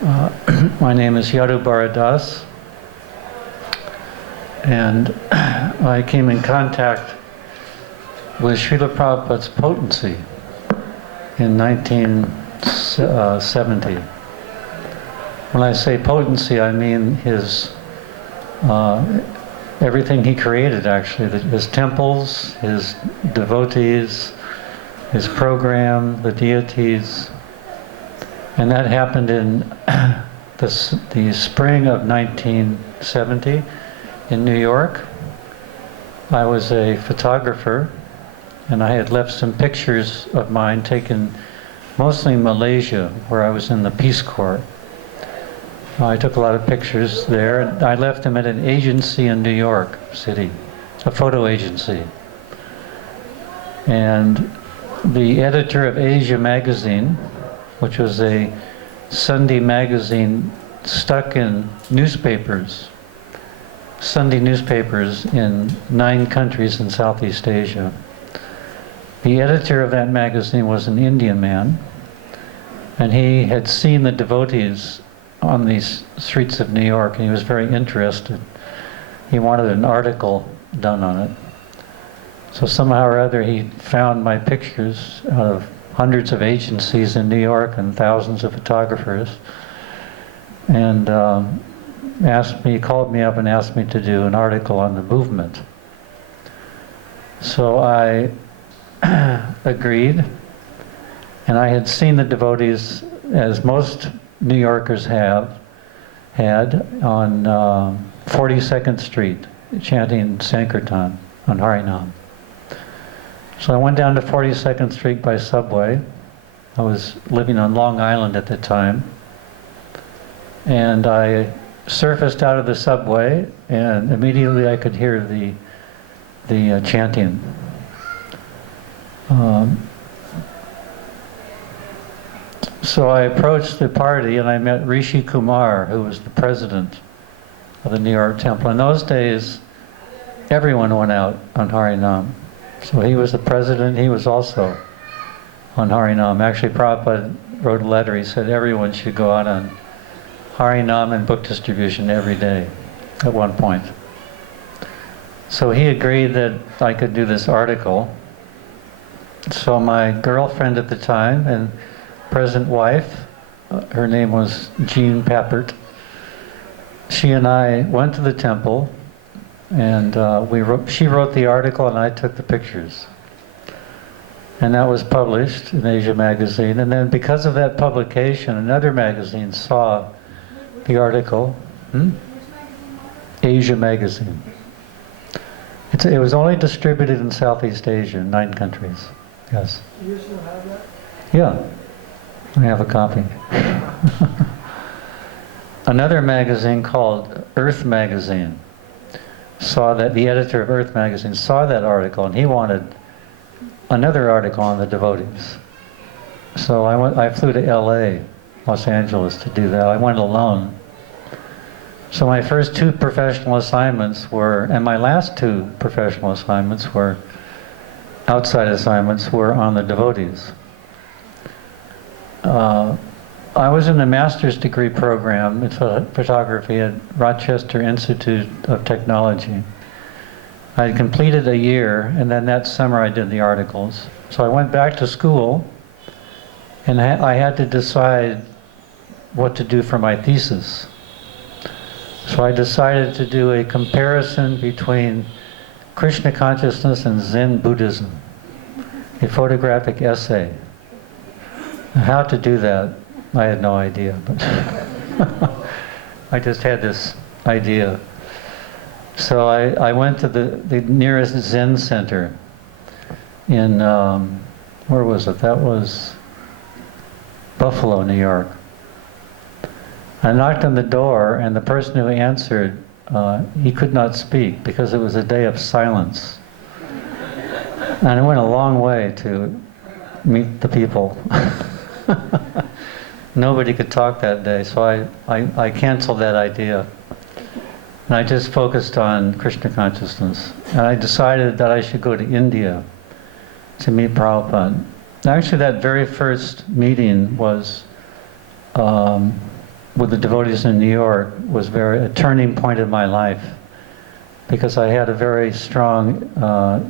My name is Yadubara, and I came in contact with Srila Prabhupada's potency in 1970. When I say potency, I mean his everything he created, actually, his temples, his devotees, his program, the deities. And that happened in the spring of 1970 in New York. I was a photographer, and I had left some pictures of mine taken mostly in Malaysia, where I was in the Peace Corps. I took a lot of pictures there, and I left them at an agency in New York City, a photo agency. And the editor of Asia magazine, which was a Sunday magazine stuck in newspapers, Sunday newspapers in 9 countries in Southeast Asia. The editor of that magazine was an Indian man, and he had seen the devotees on these streets of New York, and he was very interested. He wanted an article done on it. So somehow or other he found my pictures out of hundreds of agencies in New York and thousands of photographers, and called me up and asked me to do an article on the movement. So I agreed, and I had seen the devotees, as most New Yorkers had, on 42nd Street, chanting Sankirtan on Harinam. So I went down to 42nd Street by subway. I was living on Long Island at the time. And I surfaced out of the subway, and immediately I could hear the chanting. So I approached the party, and I met Rishi Kumar, who was the president of the New York Temple. In those days, everyone went out on Harinam. So he was the president, he was also on Harinam. Actually, Prabhupada wrote a letter, he said everyone should go out on Harinam and book distribution every day at one point. So he agreed that I could do this article. So my girlfriend at the time and present wife, her name was Jean Pappert, she and I went to the temple, and she wrote the article and I took the pictures. And that was published in Asia magazine. And then because of that publication, another magazine saw the article. Asia magazine. It was only distributed in Southeast Asia, in 9 countries. Yes. Do you still have that? Yeah, I have a copy. Another magazine called Earth Magazine saw that, the editor of Earth Magazine saw that article, and he wanted another article on the devotees. So I flew to LA, Los Angeles, to do that. I went alone. So my first 2 professional assignments were, and my last 2 professional assignments were, outside assignments, were on the devotees. I was in a master's degree program in photography at Rochester Institute of Technology. I had completed a year, and then that summer I did the articles. So I went back to school, and I had to decide what to do for my thesis. So I decided to do a comparison between Krishna consciousness and Zen Buddhism, a photographic essay. How to do that, I had no idea, but I just had this idea. So I went to the nearest Zen center in, where was it? That was Buffalo, New York. I knocked on the door, and the person who answered, he could not speak because it was a day of silence. And it went a long way to meet the people. Nobody could talk that day, so I canceled that idea. And I just focused on Krishna consciousness. And I decided that I should go to India to meet Prabhupada. Actually, that very first meeting was with the devotees in New York was a turning point in my life, because I had a very strong,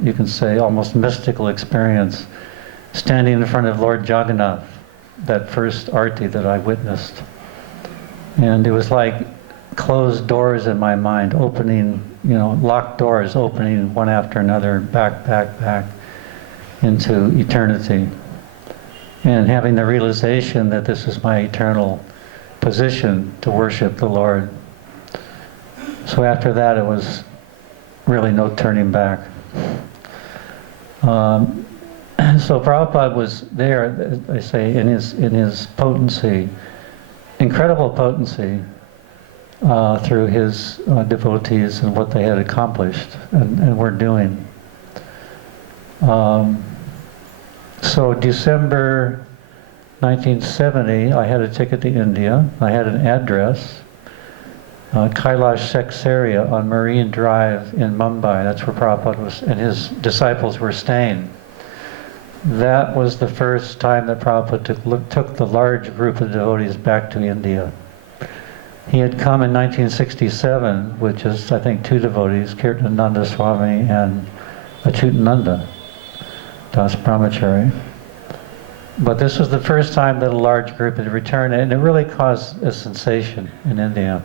you can say, almost mystical experience standing in front of Lord Jagannath, that first arti that I witnessed. And it was like closed doors in my mind, opening, locked doors, opening one after another, back into eternity. And having the realization that this is my eternal position to worship the Lord. So after that, it was really no turning back. So Prabhupada was there, I say, in his potency, incredible potency, through his devotees and what they had accomplished and were doing. So December 1970, I had a ticket to India. I had an address, Kailash Seksaria on Marine Drive in Mumbai. That's where Prabhupada and his disciples were staying. That was the first time that Prabhupada took the large group of devotees back to India. He had come in 1967, which is, I think, 2 devotees, Kirtananda Swami and Achyutananda Das Brahmachari. But this was the first time that a large group had returned, and it really caused a sensation in India.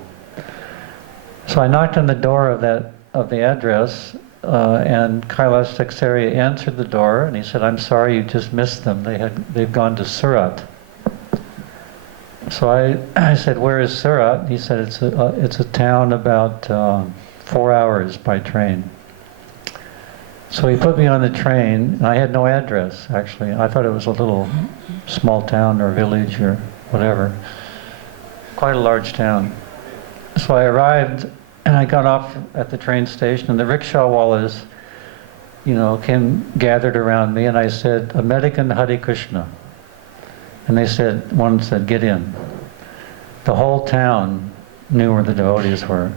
So I knocked on the door of the address, and Kailash Seksaria answered the door, and he said, "I'm sorry, you just missed them. They've gone to Surat." So I said, "Where is Surat?" He said, "It's a town about 4 hours by train." So he put me on the train, and I had no address, actually. I thought it was a little small town or village or whatever. Quite a large town. So I arrived, and I got off at the train station, and the rickshawwalas, gathered around me, and I said, "American Hare Krishna." And one said, "Get in." The whole town knew where the devotees were.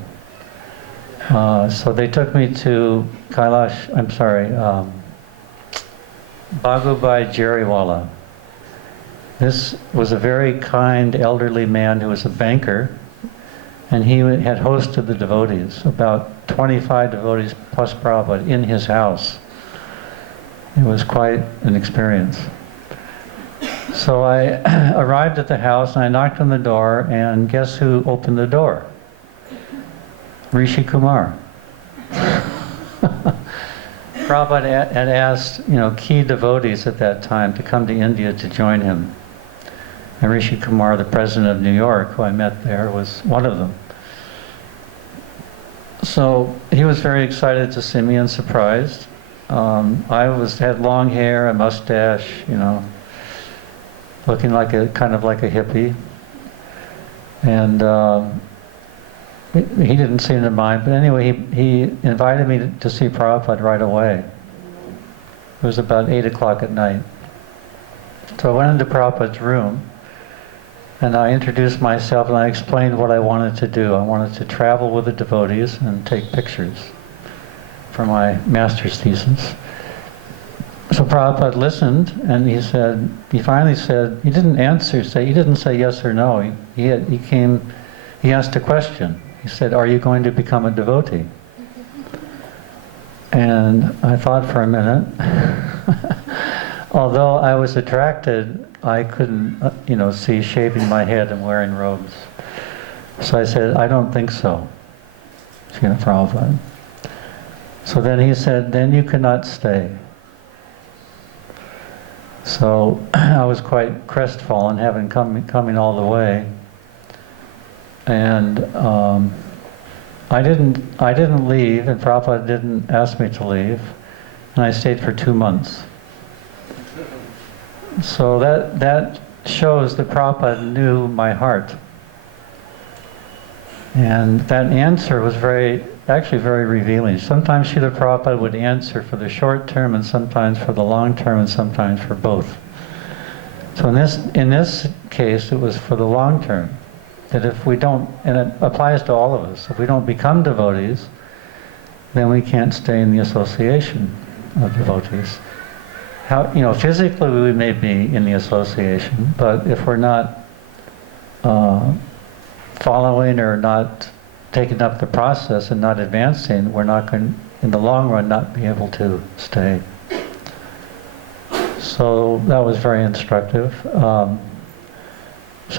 So they took me to Bhagubai Jariwala. This was a very kind elderly man who was a banker, and he had hosted the devotees, about 25 devotees plus Prabhupada, in his house. It was quite an experience. So I arrived at the house, and I knocked on the door, and guess who opened the door? Rishi Kumar. Prabhupada had asked, key devotees at that time to come to India to join him. And Rishi Kumar, the president of New York, who I met there, was one of them. So he was very excited to see me and surprised. I had long hair, a mustache, looking kind of like a hippie. And he didn't seem to mind, but anyway, he invited me to see Prabhupada right away. It was about 8 o'clock at night. So I went into Prabhupada's room, and I introduced myself, and I explained what I wanted to do. I wanted to travel with the devotees and take pictures for my master's thesis. So Prabhupada listened, and he finally said, he didn't he didn't say yes or no. He asked a question. He said, "Are you going to become a devotee?" And I thought for a minute. Although I was attracted, I couldn't, see shaving my head and wearing robes. So I said, "I don't think so." Srila Prabhupada. So then he said, "Then you cannot stay." So I was quite crestfallen, having coming all the way. And I didn't leave, and Prabhupada didn't ask me to leave, and I stayed for 2 months. So that shows that Prabhupada knew my heart. And that answer was actually very revealing. Sometimes Srila Prabhupada would answer for the short term, and sometimes for the long term, and sometimes for both. So in this case, it was for the long term. That if we don't, and it applies to all of us, if we don't become devotees, then we can't stay in the association of devotees. Physically we may be in the association, but if we're not following or not taking up the process and not advancing, we're not going, in the long run, not be able to stay. So that was very instructive. So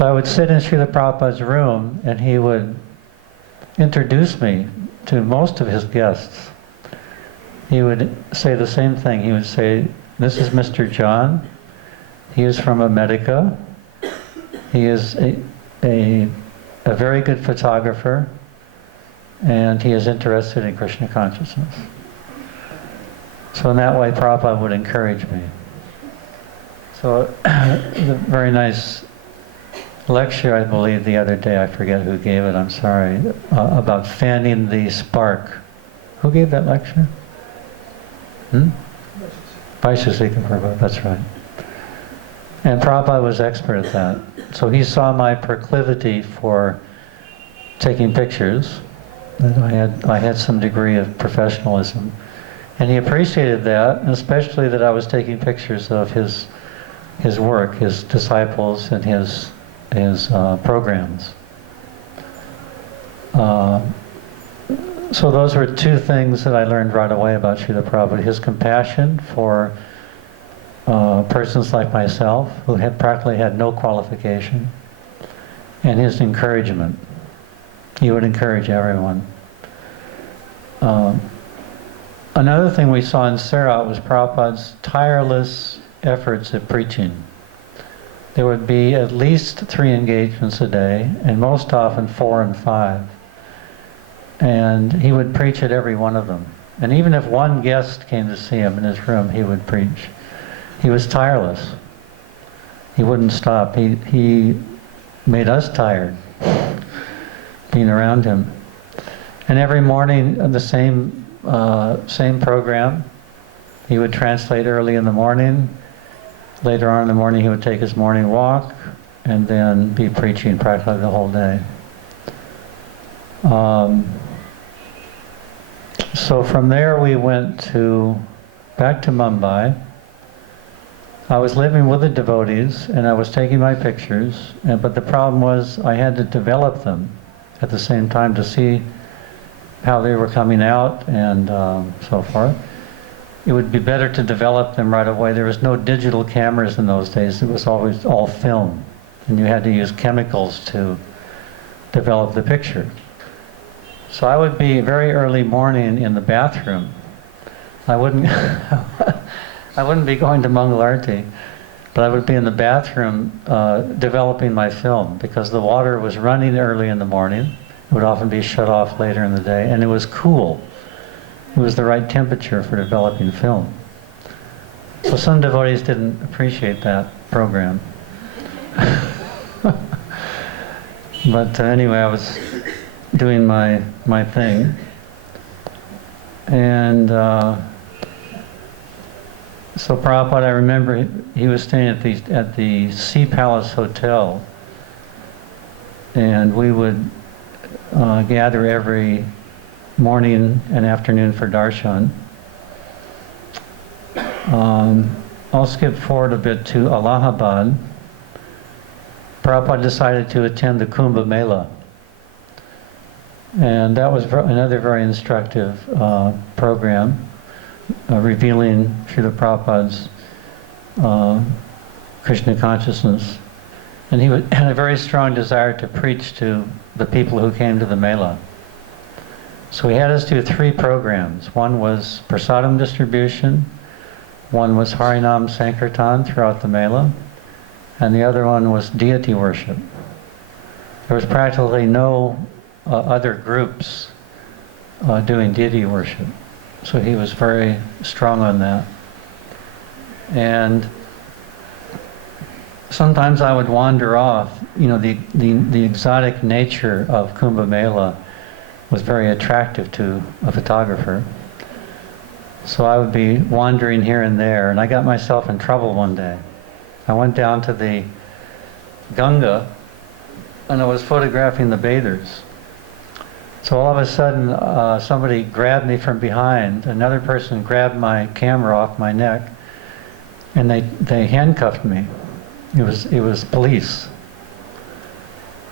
I would sit in Srila Prabhupada's room, and he would introduce me to most of his guests. He would say the same thing. He would say, "This is Mr. John. He is from America. He is a very good photographer, and he is interested in Krishna consciousness." So in that way, Prabhupada would encourage me. So the very nice lecture, I believe, the other day, I forget who gave it, I'm sorry, about fanning the spark. Who gave that lecture? Vaishesika Prabhu, that's right. And Prabhupada was expert at that. So he saw my proclivity for taking pictures, that I had some degree of professionalism. And he appreciated that, and especially that I was taking pictures of his work, his disciples, and his programs. So those were two things that I learned right away about Srila Prabhupada: his compassion for persons like myself who had practically had no qualification, and his encouragement. He would encourage everyone. Another thing we saw in Sarat was Prabhupada's tireless efforts at preaching. There would be at least 3 engagements a day, and most often 4 and 5. And he would preach at every one of them. And even if one guest came to see him in his room, he would preach. He was tireless. He wouldn't stop. He made us tired being around him. And every morning, the same program. He would translate early in the morning. Later on in the morning, he would take his morning walk, and then be preaching practically the whole day. So from there, we went back to Mumbai. I was living with the devotees, and I was taking my pictures, but the problem was I had to develop them at the same time to see how they were coming out and so forth. It would be better to develop them right away. There was no digital cameras in those days. It was always all film, and you had to use chemicals to develop the picture. So I would be very early morning in the bathroom. I wouldn't be going to Mangalarti, but I would be in the bathroom developing my film, because the water was running early in the morning. It would often be shut off later in the day, and it was cool. It was the right temperature for developing film. So some devotees didn't appreciate that program. But anyway, I was doing my thing. And so Prabhupada, I remember he was staying at the Sea Palace Hotel, and we would gather every morning and afternoon for darshan. I'll skip forward a bit to Allahabad. Prabhupada decided to attend the Kumbh Mela, and that was another very instructive program, revealing Srila Prabhupada's Krishna consciousness. And he had a very strong desire to preach to the people who came to the Mela. So he had us do 3 programs. One was prasadam distribution, one was Harinam Sankirtan throughout the Mela, and the other one was deity worship. There was practically no other groups doing deity worship. So he was very strong on that. And sometimes I would wander off. You know, the exotic nature of Kumbh Mela was very attractive to a photographer. So I would be wandering here and there, and I got myself in trouble one day. I went down to the Ganga, and I was photographing the bathers. So all of a sudden, somebody grabbed me from behind. Another person grabbed my camera off my neck, and they handcuffed me. It was police.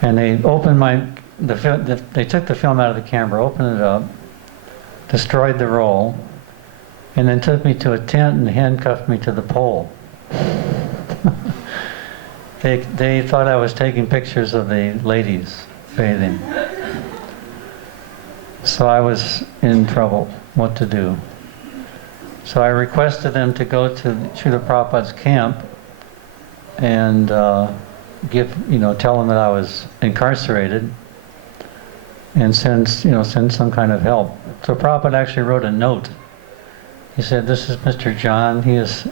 And they opened my they took the film out of the camera, opened it up, destroyed the roll, and then took me to a tent and handcuffed me to the pole. They thought I was taking pictures of the ladies bathing. So I was in trouble, what to do. So I requested them to go to Srila Prabhupada's camp and tell them that I was incarcerated and send some kind of help. So Prabhupada actually wrote a note. He said, "This is Mr. John. He is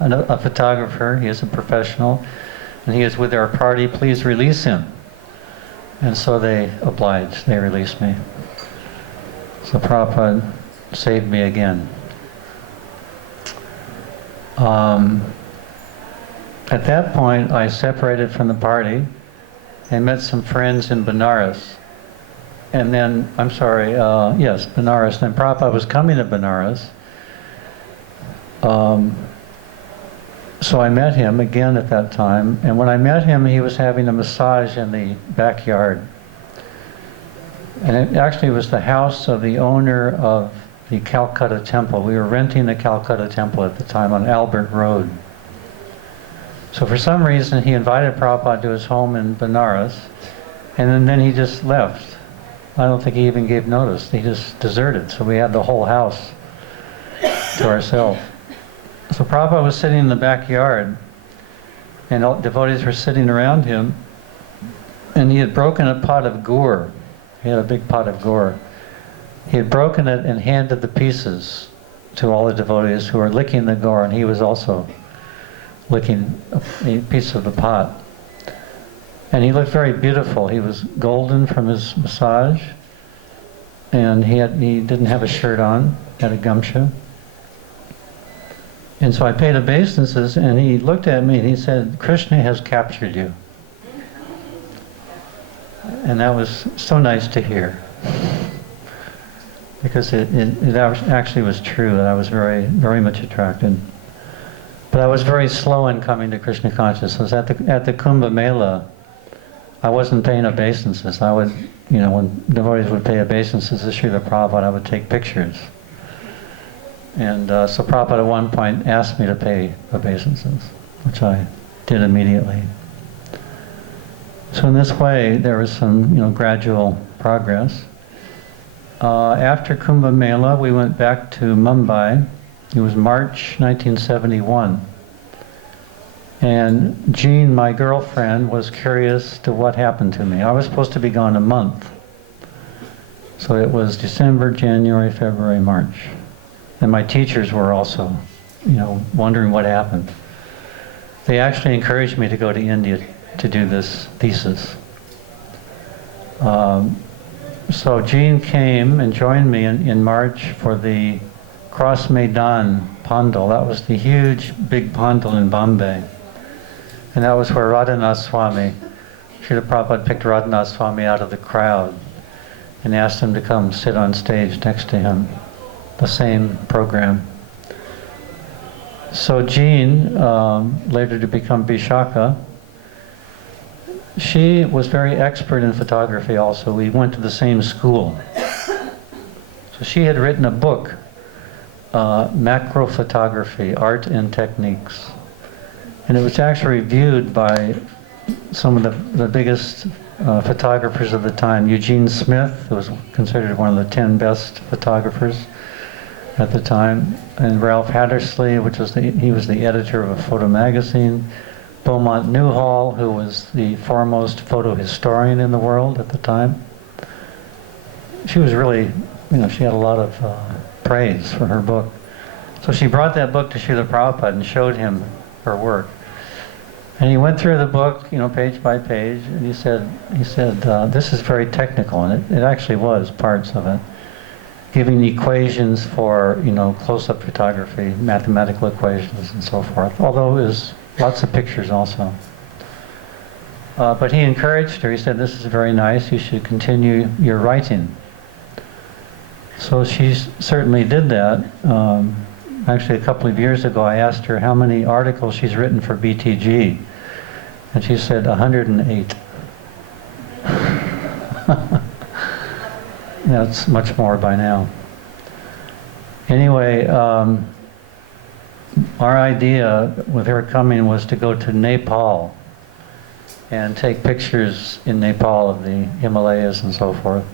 a photographer. He is a professional, and he is with our party. Please release him." And so they obliged. They released me. So Prabhupada saved me again. At that point, I separated from the party and met some friends in Benares. And then, Benares. Then Prabhupada was coming to Benares. So I met him again at that time. And when I met him, he was having a massage in the backyard. And it actually was the house of the owner of the Calcutta Temple. We were renting the Calcutta Temple at the time on Albert Road. So for some reason, he invited Prabhupada to his home in Benares, and then he just left. I don't think he even gave notice. He just deserted. So we had the whole house to ourselves. So Prabhupada was sitting in the backyard, and all devotees were sitting around him, and he had broken a pot of gur. He had a big pot of gur. He had broken it and handed the pieces to all the devotees who were licking the gur, and he was also licking a piece of the pot. And he looked very beautiful. He was golden from his massage, and he didn't have a shirt on, had a gamcha. And so I paid obeisances, and he looked at me and he said, "Krishna has captured you." And that was so nice to hear, because it actually was true that I was very, very much attracted. But I was very slow in coming to Krishna consciousness. At the Kumbh Mela, I wasn't paying obeisances. I would, when devotees would pay obeisances to Srila Prabhupada, I would take pictures. And so Prabhupada at one point asked me to pay obeisances, which I did immediately. So in this way, there was some, gradual progress. After Kumbh Mela, we went back to Mumbai. It was March 1971. And Jean, my girlfriend, was curious to what happened to me. I was supposed to be gone a month. So it was December, January, February, March. And my teachers were also, wondering what happened. They actually encouraged me to go to India to do this thesis. So Jean came and joined me in March for the Cross Maidan Pandal. That was the huge, big pandal in Bombay. And that was where Radhanath Swami, Srila Prabhupada picked Radhanath Swami out of the crowd and asked him to come sit on stage next to him. The same program. So Jean, later to become Vishaka, she was very expert in photography also. We went to the same school. So she had written a book, Macro Photography, Art and Techniques. And it was actually reviewed by some of the biggest photographers of the time. Eugene Smith, who was considered one of the 10 best photographers at the time, and Ralph Hattersley, he was the editor of a photo magazine. Beaumont Newhall, who was the foremost photo historian in the world at the time. She was really, she had a lot of praise for her book. So she brought that book to Srila Prabhupada and showed him her work. And he went through the book, page by page, and he said, this is very technical, and it actually was parts of it. Giving equations for, close-up photography, mathematical equations and so forth, although it was lots of pictures also. But he encouraged her. He said, "This is very nice. You should continue your writing." So she certainly did that. Actually, a couple of years ago, I asked her how many articles she's written for BTG. And she said 108. That's much more by now. Anyway, our idea with her coming was to go to Nepal and take pictures in Nepal of the Himalayas and so forth,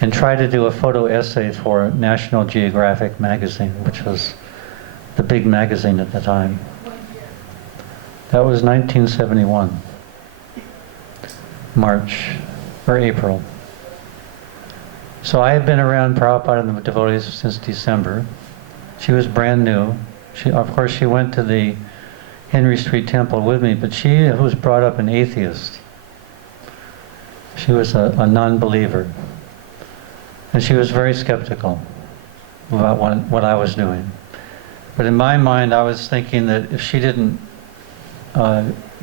and try to do a photo essay for National Geographic magazine, which was the big magazine at the time. That was 1971, March or April. So I had been around Prabhupada and the devotees since December. She was brand new. Of course, she went to the Henry Street Temple with me, but she was brought up an atheist. She was a non-believer. And she was very skeptical about what I was doing. But in my mind, I was thinking that if she didn't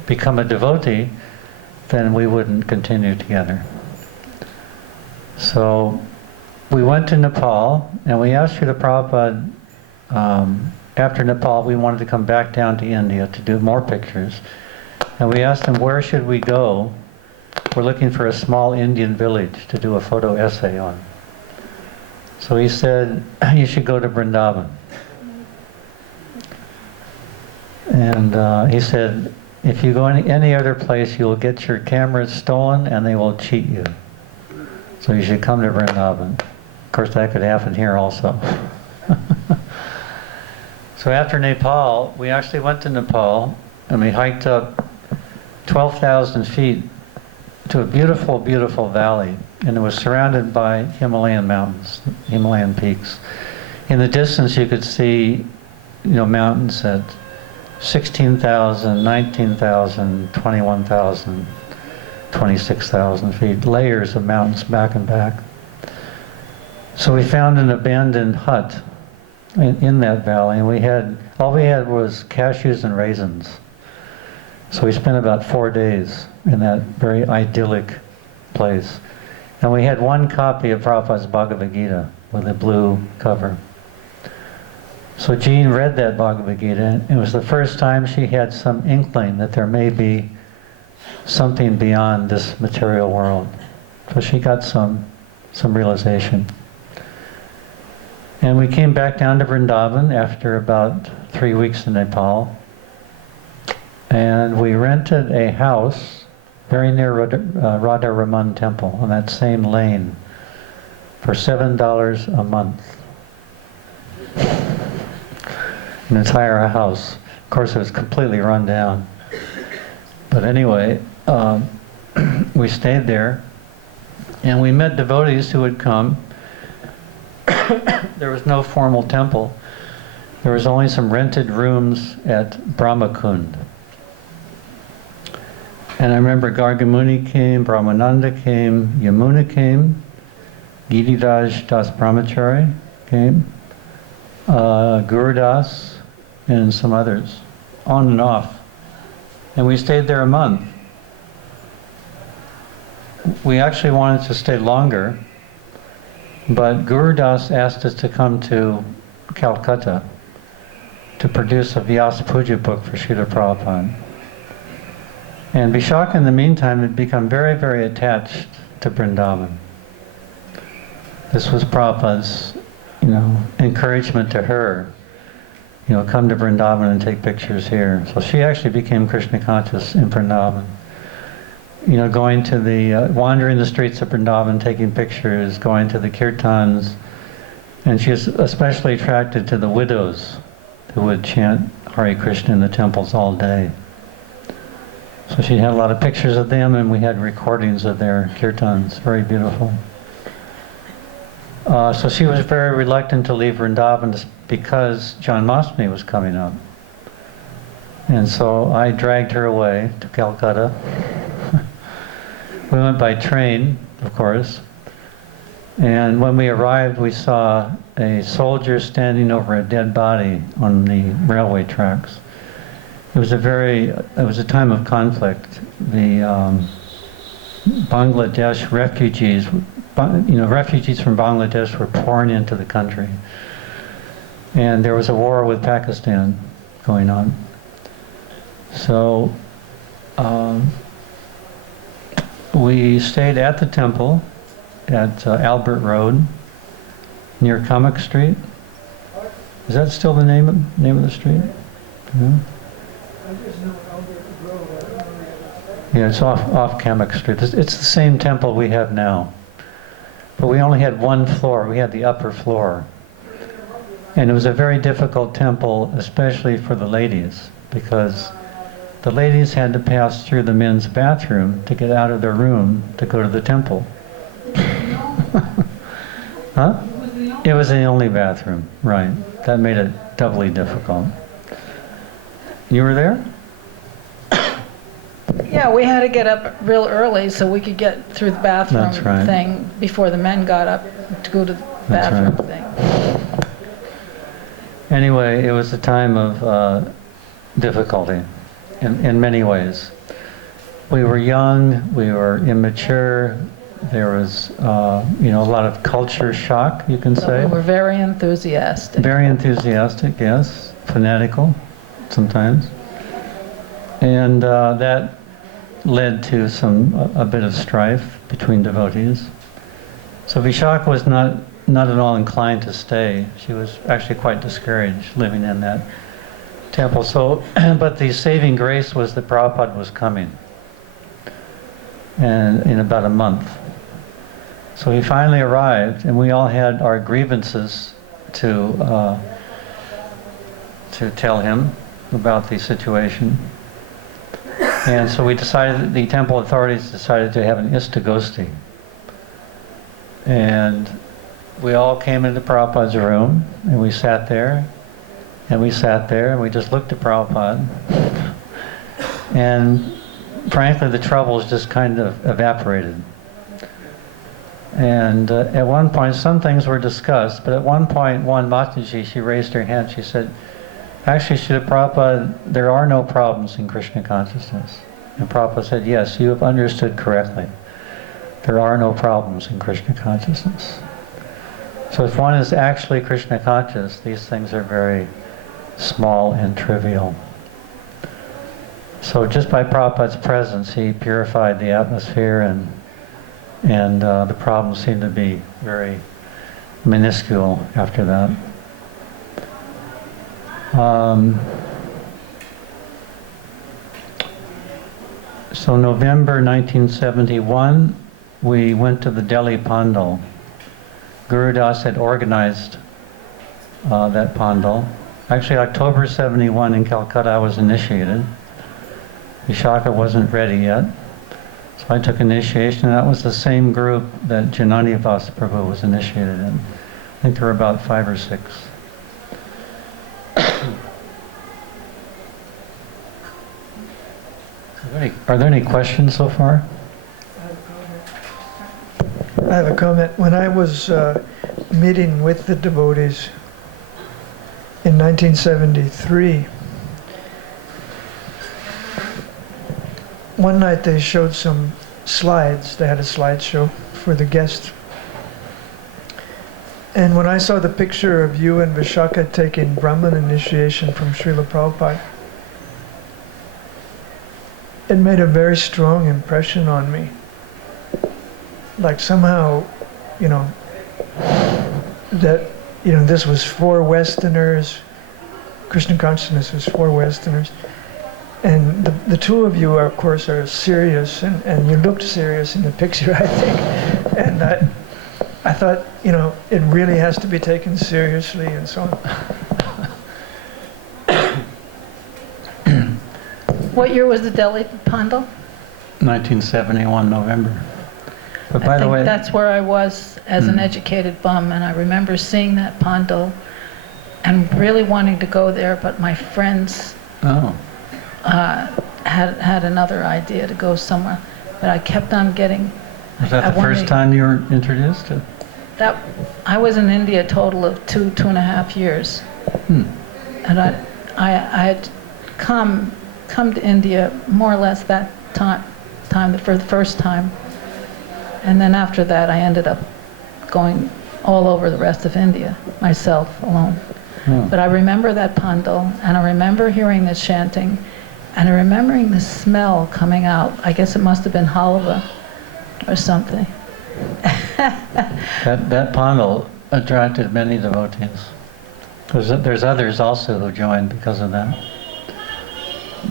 become a devotee, then we wouldn't continue together. So we went to Nepal, and we asked Srila Prabhupada, after Nepal, we wanted to come back down to India to do more pictures. And we asked him, where should we go? We're looking for a small Indian village to do a photo essay on. So he said, you should go to Vrindavan. And he said, if you go any other place, you'll get your cameras stolen and they will cheat you. So you should come to Vrindavan. Of course, that could happen here also. So after Nepal, we actually went to Nepal and we hiked up 12,000 feet to a beautiful, beautiful valley. And it was surrounded by Himalayan mountains, Himalayan peaks. In the distance, you could see, mountains at 16,000, 19,000, 21,000, 26,000 feet, layers of mountains back and back. So we found an abandoned hut in that valley, and all we had was cashews and raisins. So we spent about 4 days in that very idyllic place. And we had one copy of Prabhupada's Bhagavad Gita with a blue cover. So Jean read that Bhagavad Gita, and it was the first time she had some inkling that there may be something beyond this material world. So she got some realization. And we came back down to Vrindavan after about 3 weeks in Nepal. And we rented a house very near Radha Raman Temple on that same lane for $7 a month. An entire house. Of course, it was completely run down. But anyway, we stayed there, and we met devotees who had come. There was no formal temple. There was only some rented rooms at Brahmakund. And I remember Gargamuni came, Brahmananda came, Yamuna came, Giriraj Das Brahmachari came, Guru Das, and some others, on and off. And we stayed there a month. We actually wanted to stay longer, but Guru Das asked us to come to Calcutta to produce a Vyasa Puja book for Srila Prabhupada. And Vishaka, in the meantime, had become very, very attached to Vrindavan. This was Prabhupada's, encouragement to her. Come to Vrindavan and take pictures here. So she actually became Krishna conscious in Vrindavan. Going to wandering the streets of Vrindavan, taking pictures, going to the kirtans. And she was especially attracted to the widows who would chant Hare Krishna in the temples all day. So she had a lot of pictures of them, and we had recordings of their kirtans. Very beautiful. So she was very reluctant to leave Vrindavan because John Masmi was coming up. And so I dragged her away to Calcutta. We went by train, of course. And when we arrived, we saw a soldier standing over a dead body on the railway tracks. It was a time of conflict. The Bangladesh refugees, refugees from Bangladesh were pouring into the country. And there was a war with Pakistan going on. So we stayed at the temple at Albert Road, near Comic Street. Is that still the name of the street? Yeah. Yeah, it's off Comic Street. It's the same temple we have now, but we only had one floor. We had the upper floor, and it was a very difficult temple, especially for the ladies, because the ladies had to pass through the men's bathroom to get out of their room to go to the temple. Huh? It was the only bathroom, right. That made it doubly difficult. You were there? Yeah, we had to get up real early so we could get through the bathroom thing before the men got up to go to the bathroom thing. Anyway, it was a time of difficulty in many ways. We were young, we were immature, there was a lot of culture shock, you can say. We were very enthusiastic. Very enthusiastic, yes. Fanatical, sometimes. And that led to a bit of strife between devotees. So Vishaka was not at all inclined to stay. She was actually quite discouraged living in that temple. So, but the saving grace was that Prabhupada was coming, and in about a month. So he finally arrived, and we all had our grievances to tell him about the situation. And so the temple authorities decided to have an ISKCON. And we all came into Prabhupada's room, and we sat there, and we just looked at Prabhupada. And frankly, the troubles just kind of evaporated. And at one point, some things were discussed, but at one point, one Mataji, she raised her hand, she said, actually, Srila Prabhupada, there are no problems in Krishna consciousness. And Prabhupada said, yes, you have understood correctly. There are no problems in Krishna consciousness. So if one is actually Krishna conscious, these things are very small and trivial. So just by Prabhupada's presence, he purified the atmosphere, and the problems seemed to be very minuscule after that. So November 1971, we went to the Delhi Pandal. Guru Das had organized that Pandal. Actually, October 71 in Calcutta, I was initiated. Vishaka wasn't ready yet. So I took initiation, and that was the same group that Jananivas Prabhu was initiated in. I think there were about 5 or 6. Are there any questions so far? I have a comment. When I was meeting with the devotees in 1973, one night they showed some slides. They had a slideshow for the guests. And when I saw the picture of you and Vishaka taking Brahman initiation from Srila Prabhupada, it made a very strong impression on me. Like somehow, that, this was for Westerners, Krishna consciousness was for Westerners. And the two of you, of course, are serious, and you looked serious in the picture, I think. And I thought, it really has to be taken seriously and so on. What year was the Delhi Pandal? 1971, November. But by the way, that's where I was as an educated bum, and I remember seeing that Pandal and really wanting to go there, but my friends had another idea to go somewhere. But I kept on getting... Was that the first time you were introduced to? I was in India a total of 2.5 years. And I had come to India more or less that time for the first time. And then after that, I ended up going all over the rest of India, myself alone. But I remember that Pandal, and I remember hearing this chanting, and I'm remembering the smell coming out. I guess it must have been halva or something. That panel attracted many devotees. There's others also who joined because of that.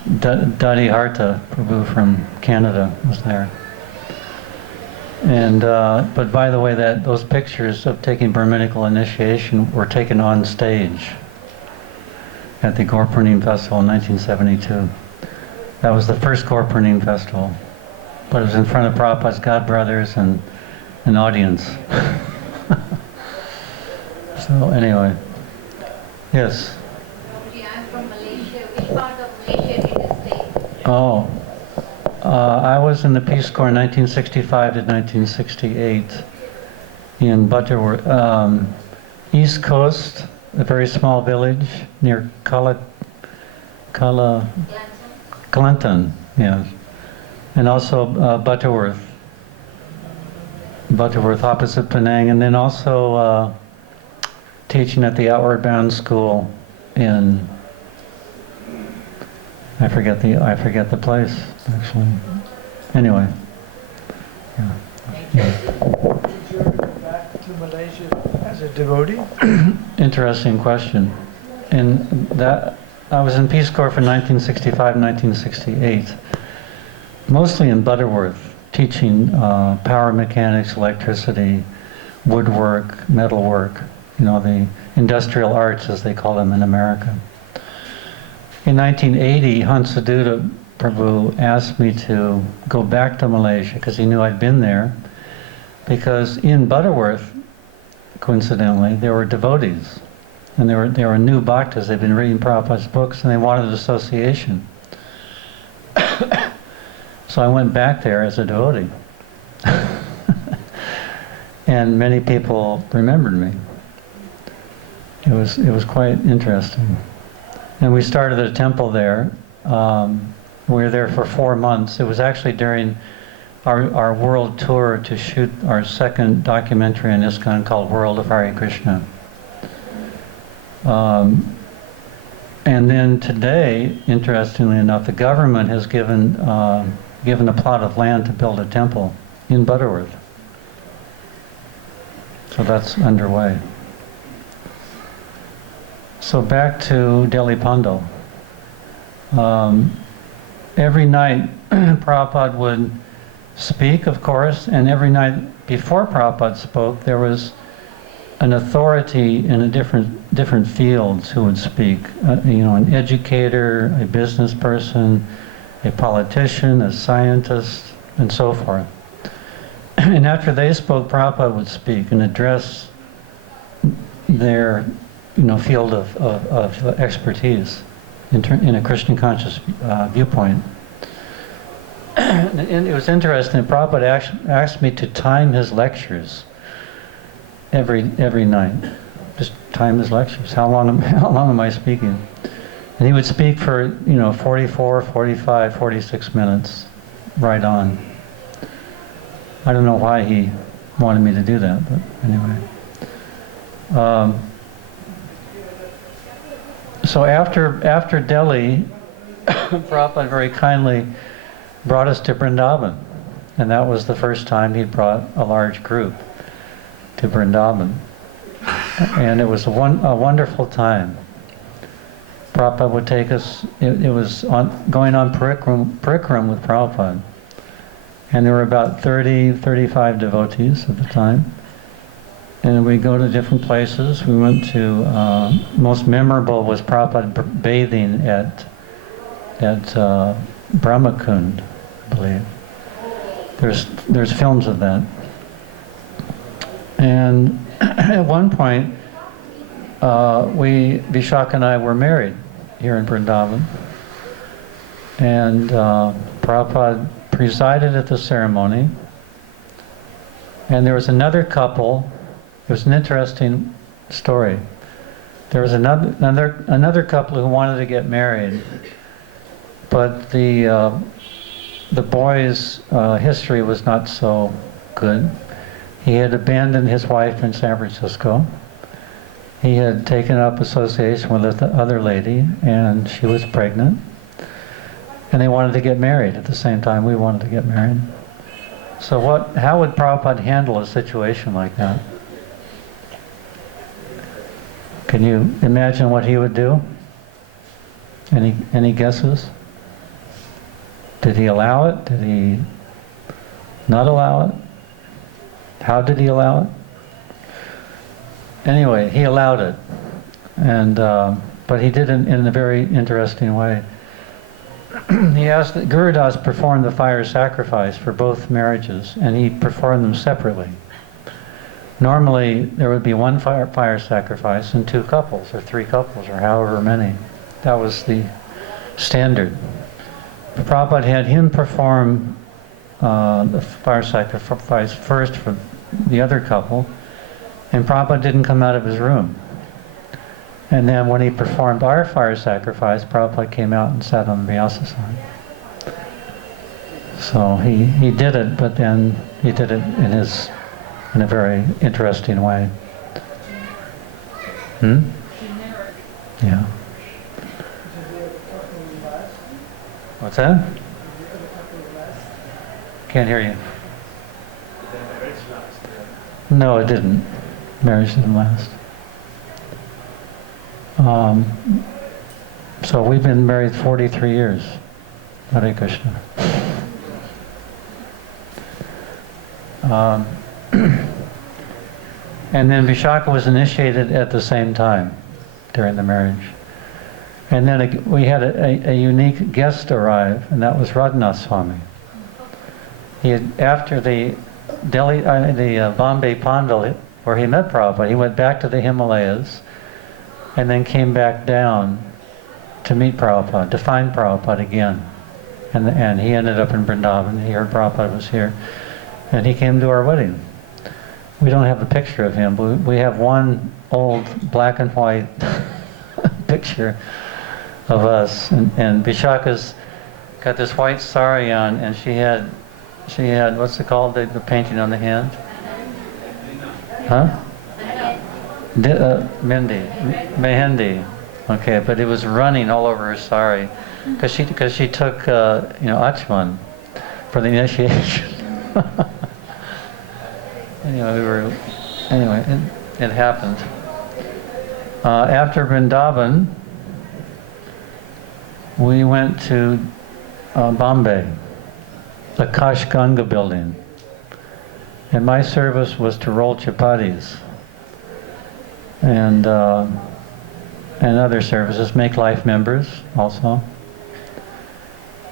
Dadi Harta Prabhu from Canada was there. And but by the way, those pictures of taking Brahminical initiation were taken on stage at the Gaur Purnim Festival in 1972. That was the first Gaur Purnim Festival, but it was in front of Prabhupada's godbrothers and an audience. So anyway, yes. I'm from Malaysia. Which part of Malaysia did you stay? Oh, I was in the Peace Corps 1965 to 1968 in Butterworth, East Coast, a very small village near Clinton, yes, and also Butterworth opposite Penang, and then also teaching at the Outward Bound School in I forget the place actually. Anyway, yeah. Did you ever come back to Malaysia as a devotee? Interesting question. And that I was in Peace Corps from 1965 1968, mostly in Butterworth, teaching power mechanics, electricity, woodwork, metalwork, the industrial arts as they call them in America. In 1980, Hansaduta Prabhu asked me to go back to Malaysia because he knew I'd been there, because in Butterworth, coincidentally, there were devotees. And they were new bhaktas. They'd been reading Prabhupada's books, and they wanted an association. So I went back there as a devotee. And many people remembered me. It was quite interesting. And we started a temple there. We were there for 4 months. It was actually during our world tour to shoot our second documentary on ISKCON called World of Hare Krishna. And then today, interestingly enough, the government has given a plot of land to build a temple in Butterworth. So that's underway. So back to Delhi Pandal. Every night Prabhupada would speak, of course, and every night before Prabhupada spoke, there was an authority in different fields who would speak. An educator, a business person, a politician, a scientist, and so forth. And after they spoke, Prabhupada would speak and address their field of expertise in a Christian conscious viewpoint. And it was interesting. Prabhupada asked me to time his lectures every night. Just time his lectures. How long am I speaking? And he would speak for 44, 45, 46 minutes, right on. I don't know why he wanted me to do that, but anyway. So after Delhi, Prabhupada very kindly brought us to Vrindavan, and that was the first time he brought a large group to Vrindavan, and it was a wonderful time. Prabhupada would take us. It was going on parikram with Prabhupada, and there were about 35 devotees at the time. And we go to different places. We went to, most memorable was Prabhupada bathing at Brahmakund, I believe. There's films of that. And at one point, Vishak and I were married here in Vrindavan. And Prabhupada presided at the ceremony. And there was another couple. It was an interesting story. There was another couple who wanted to get married, but the boy's history was not so good. He had abandoned his wife in San Francisco. He had taken up association with the other lady, and she was pregnant. And they wanted to get married at the same time we wanted to get married. So how would Prabhupada handle a situation like that? Can you imagine what he would do? Any guesses? Did he allow it? Did he not allow it? How did he allow it? Anyway, he allowed it, and but he did it in a very interesting way. He asked that Guru Das perform the fire sacrifice for both marriages, and he performed them separately. Normally, there would be one fire sacrifice and 2 couples, or 3 couples, or however many. That was the standard. But Prabhupada had him perform the fire sacrifice first for the other couple, and Prabhupada didn't come out of his room. And then when he performed our fire sacrifice, Prabhupada came out and sat on the Vyasa side. So he did it, but then he did it in a very interesting way. Yeah. What's that? Can't hear you. No, it didn't. Marriage didn't last. So we've been married 43 years. Hare Krishna. And then Vishaka was initiated at the same time during the marriage. And then we had a unique guest arrive, and that was Radhanath Swami. He had, after the Bombay Pandal, where he met Prabhupada, he went back to the Himalayas, and then came back down to meet Prabhupada, to find Prabhupada again. And he ended up in Vrindavan. He heard Prabhupada was here, and he came to our wedding. We don't have a picture of him, but we have one old black and white picture of us. And Vishaka's got this white sari on, and she had what's it called, the painting on the hand? Huh? Mehendi. Okay, but it was running all over her sari, because she took Achman for the initiation. Anyway, it happened. After Vrindavan, we went to Bombay, the Kash Ganga building, and my service was to roll chapatis and other services, make life members also.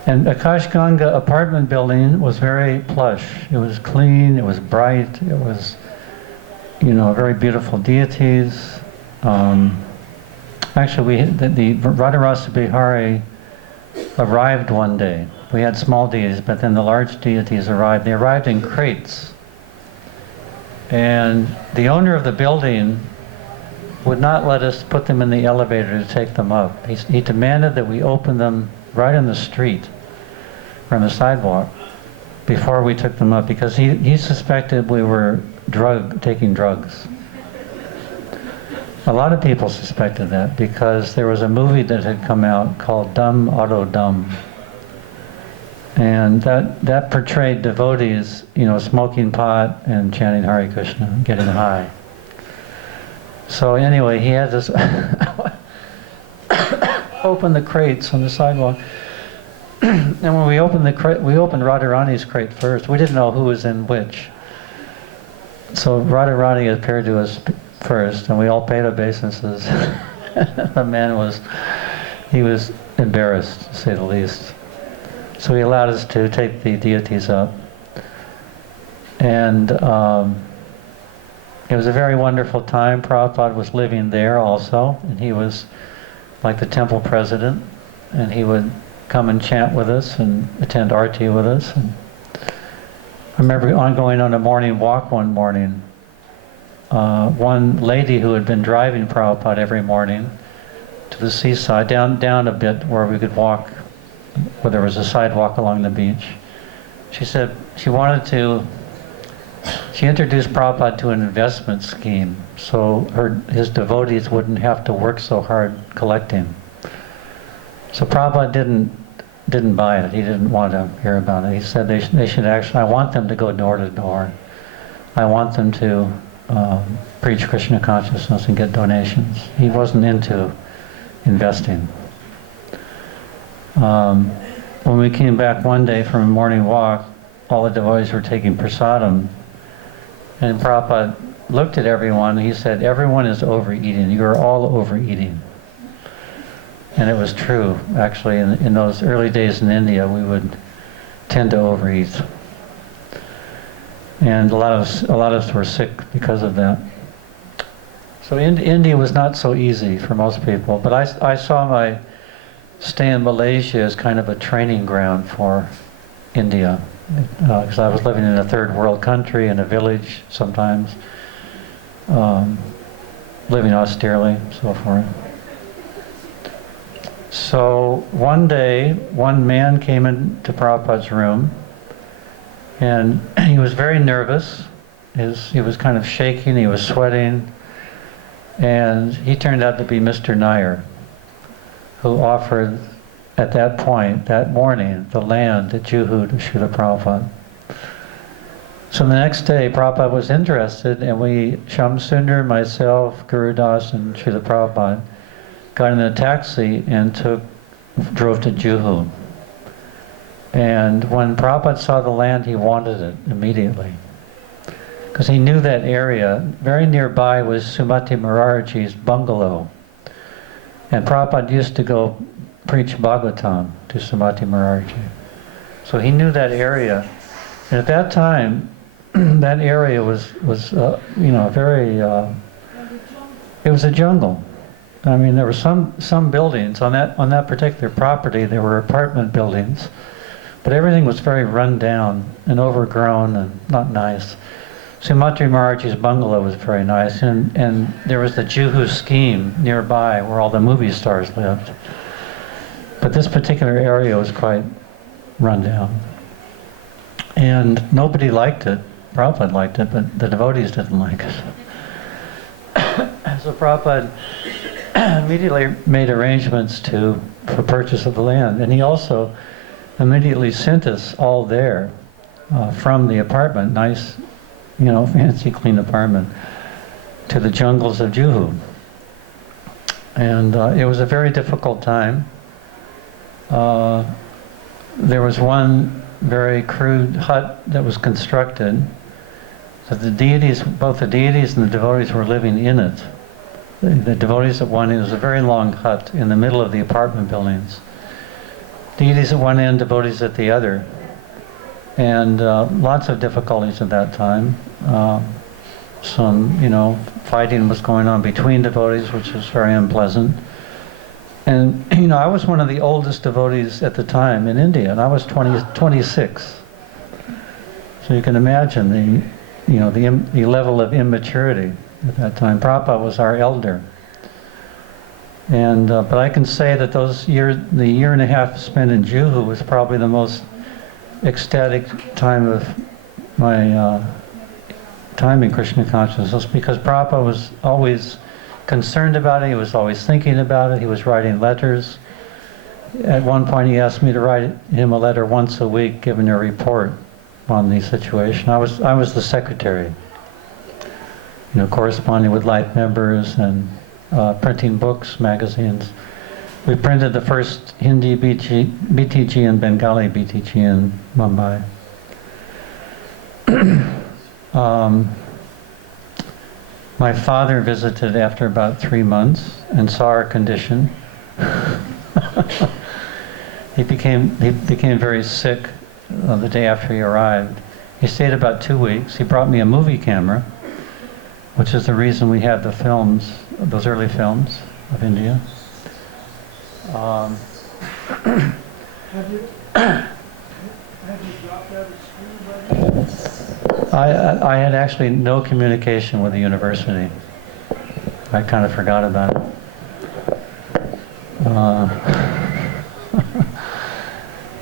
And Akash Ganga apartment building was very plush. It was clean, it was bright, it was, very beautiful deities. Actually, the Radharasa Bihari arrived one day. We had small deities, but then the large deities arrived. They arrived in crates. And the owner of the building would not let us put them in the elevator to take them up. He demanded that we open them right in the street, or on the sidewalk, before we took them up, because he suspected we were taking drugs. A lot of people suspected that, because there was a movie that had come out called Dumb Auto Dumb. And that portrayed devotees, smoking pot and chanting Hare Krishna, getting high. So anyway, he had this open the crates on the sidewalk. And when we opened the crate, we opened Radharani's crate first. We didn't know who was in which. So Radharani appeared to us first, and we all paid obeisances. The man was embarrassed, to say the least. So he allowed us to take the deities up. And it was a very wonderful time. Prabhupada was living there also, and he was like the temple president, and he would come and chant with us and attend arti with us. And I remember going on a morning walk one morning. One lady who had been driving Prabhupada every morning to the seaside, down a bit where we could walk, where there was a sidewalk along the beach. She said she introduced Prabhupada to an investment scheme, so his devotees wouldn't have to work so hard collecting. So Prabhupada didn't buy it. He didn't want to hear about it. He said they should actually, I want them to go door to door. I want them to preach Krishna consciousness and get donations. He wasn't into investing. When we came back one day from a morning walk, all the devotees were taking prasadam, and Prabhupada looked at everyone and he said, everyone is overeating. You are all overeating. And it was true. Actually, in those early days in India, we would tend to overeat. And a lot of us were sick because of that. So India was not so easy for most people, but I saw my stay in Malaysia as kind of a training ground for India, because I was living in a third world country, in a village sometimes, living austerely, so forth. So one day, one man came into Prabhupada's room, and he was very nervous. He was kind of shaking, he was sweating, and he turned out to be Mr. Nair, who offered, at that point, that morning, the land at Juhu to Srila Prabhupada. So the next day, Prabhupada was interested, and we, Shamsundar, myself, Guru Das, and Srila Prabhupada, got in a taxi and drove to Juhu. And when Prabhupada saw the land, he wanted it immediately. Because he knew that area. Very nearby was Sumati Maharaji's bungalow. And Prabhupada used to go preach Bhagavatam to Sumati Maharaji. So he knew that area. And at that time, that area was very, it was a jungle. I mean, there were some buildings on that particular property. There were apartment buildings, but everything was very run down and overgrown and not nice. Sumati Maharaji's bungalow was very nice, and there was the Juhu scheme nearby where all the movie stars lived. But this particular area was quite run down, and nobody liked it. Prabhupada liked it, but the devotees didn't like it. So Prabhupada immediately made arrangements for purchase of the land, and he also immediately sent us all there from the apartment, nice, fancy, clean apartment, to the jungles of Juhu. And it was a very difficult time. There was one very crude hut that was constructed, that both the deities and the devotees were living in it. The devotees at one end, it was a very long hut in the middle of the apartment buildings. Deities at one end, devotees at the other. And lots of difficulties at that time. Some, fighting was going on between devotees, which was very unpleasant. And, I was one of the oldest devotees at the time in India, and I was 26. So you can imagine the level of immaturity at that time. Prabhupada was our elder. And, but I can say that the year and a half spent in Juhu was probably the most ecstatic time of my time in Krishna consciousness, because Prabhupada was always concerned about it, he was always thinking about it, he was writing letters. At one point he asked me to write him a letter once a week, giving a report on the situation. I was the secretary, corresponding with life members and printing books, magazines. We printed the first Hindi BTG and Bengali BTG in Mumbai. My father visited after about 3 months and saw our condition. He became very sick the day after he arrived. He stayed about 2 weeks. He brought me a movie camera, which is the reason we had the films, those early films of India. Have you dropped out of school by then? I had actually no communication with the university. I kind of forgot about it.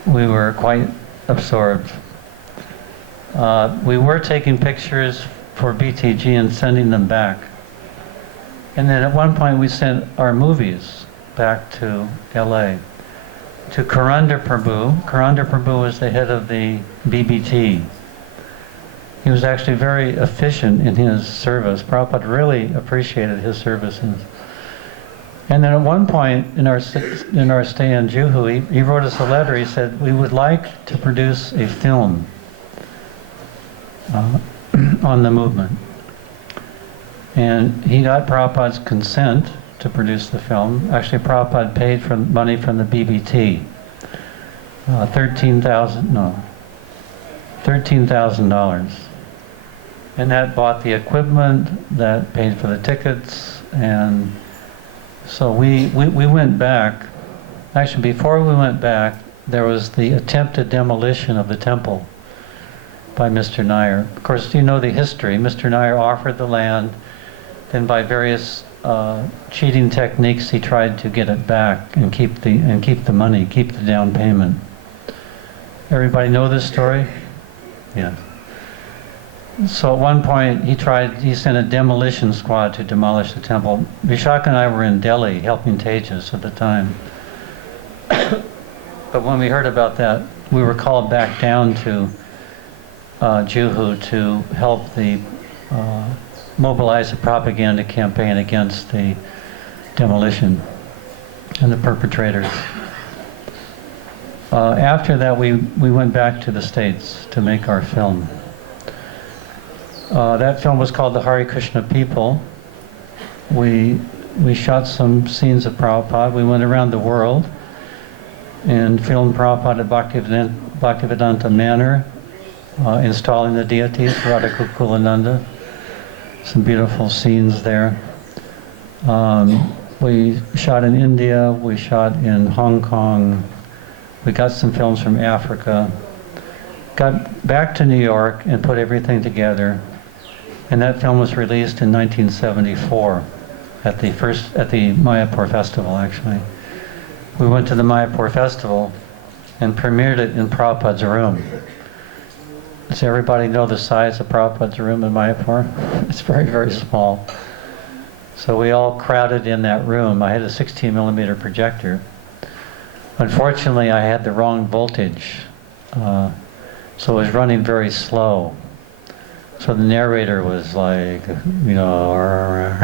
We were quite absorbed. We were taking pictures for BTG and sending them back. And then at one point we sent our movies back to LA. to Karanda Prabhu. Karanda Prabhu was the head of the BBT. He was actually very efficient in his service. Prabhupada really appreciated his services. And then at one point in our stay in Juhu, he wrote us a letter. He said, we would like to produce a film on the movement. And he got Prabhupada's consent to produce the film. Actually, Prabhupada paid for money from the BBT. $13,000. And that bought the equipment, that paid for the tickets, and so we went back. Actually, before we went back, there was the attempted demolition of the temple by Mr. Nair. Of course, you know the history. Mr. Nair offered the land, then by various cheating techniques, he tried to get it back and keep the money, keep the down payment. Everybody know this story? Yeah. So at one point, he sent a demolition squad to demolish the temple. Vishaka and I were in Delhi helping Tejas at the time. But when we heard about that, we were called back down to Juhu to help mobilize the propaganda campaign against the demolition and the perpetrators. After that, we went back to the States to make our film. That film was called The Hare Krishna People. We shot some scenes of Prabhupada. We went around the world and filmed Prabhupada at Bhaktivedanta Manor, installing the deities, Radha Kukulananda. Some beautiful scenes there. We shot in India, we shot in Hong Kong, we got some films from Africa, got back to New York and put everything together. And that film was released in 1974 at the Mayapur Festival, actually. We went to the Mayapur Festival and premiered it in Prabhupada's room. Does everybody know the size of Prabhupada's room in Mayapur? It's very, very small. So we all crowded in that room. I had a 16 millimeter projector. Unfortunately, I had the wrong voltage, so it was running very slow. So the narrator was like, you know,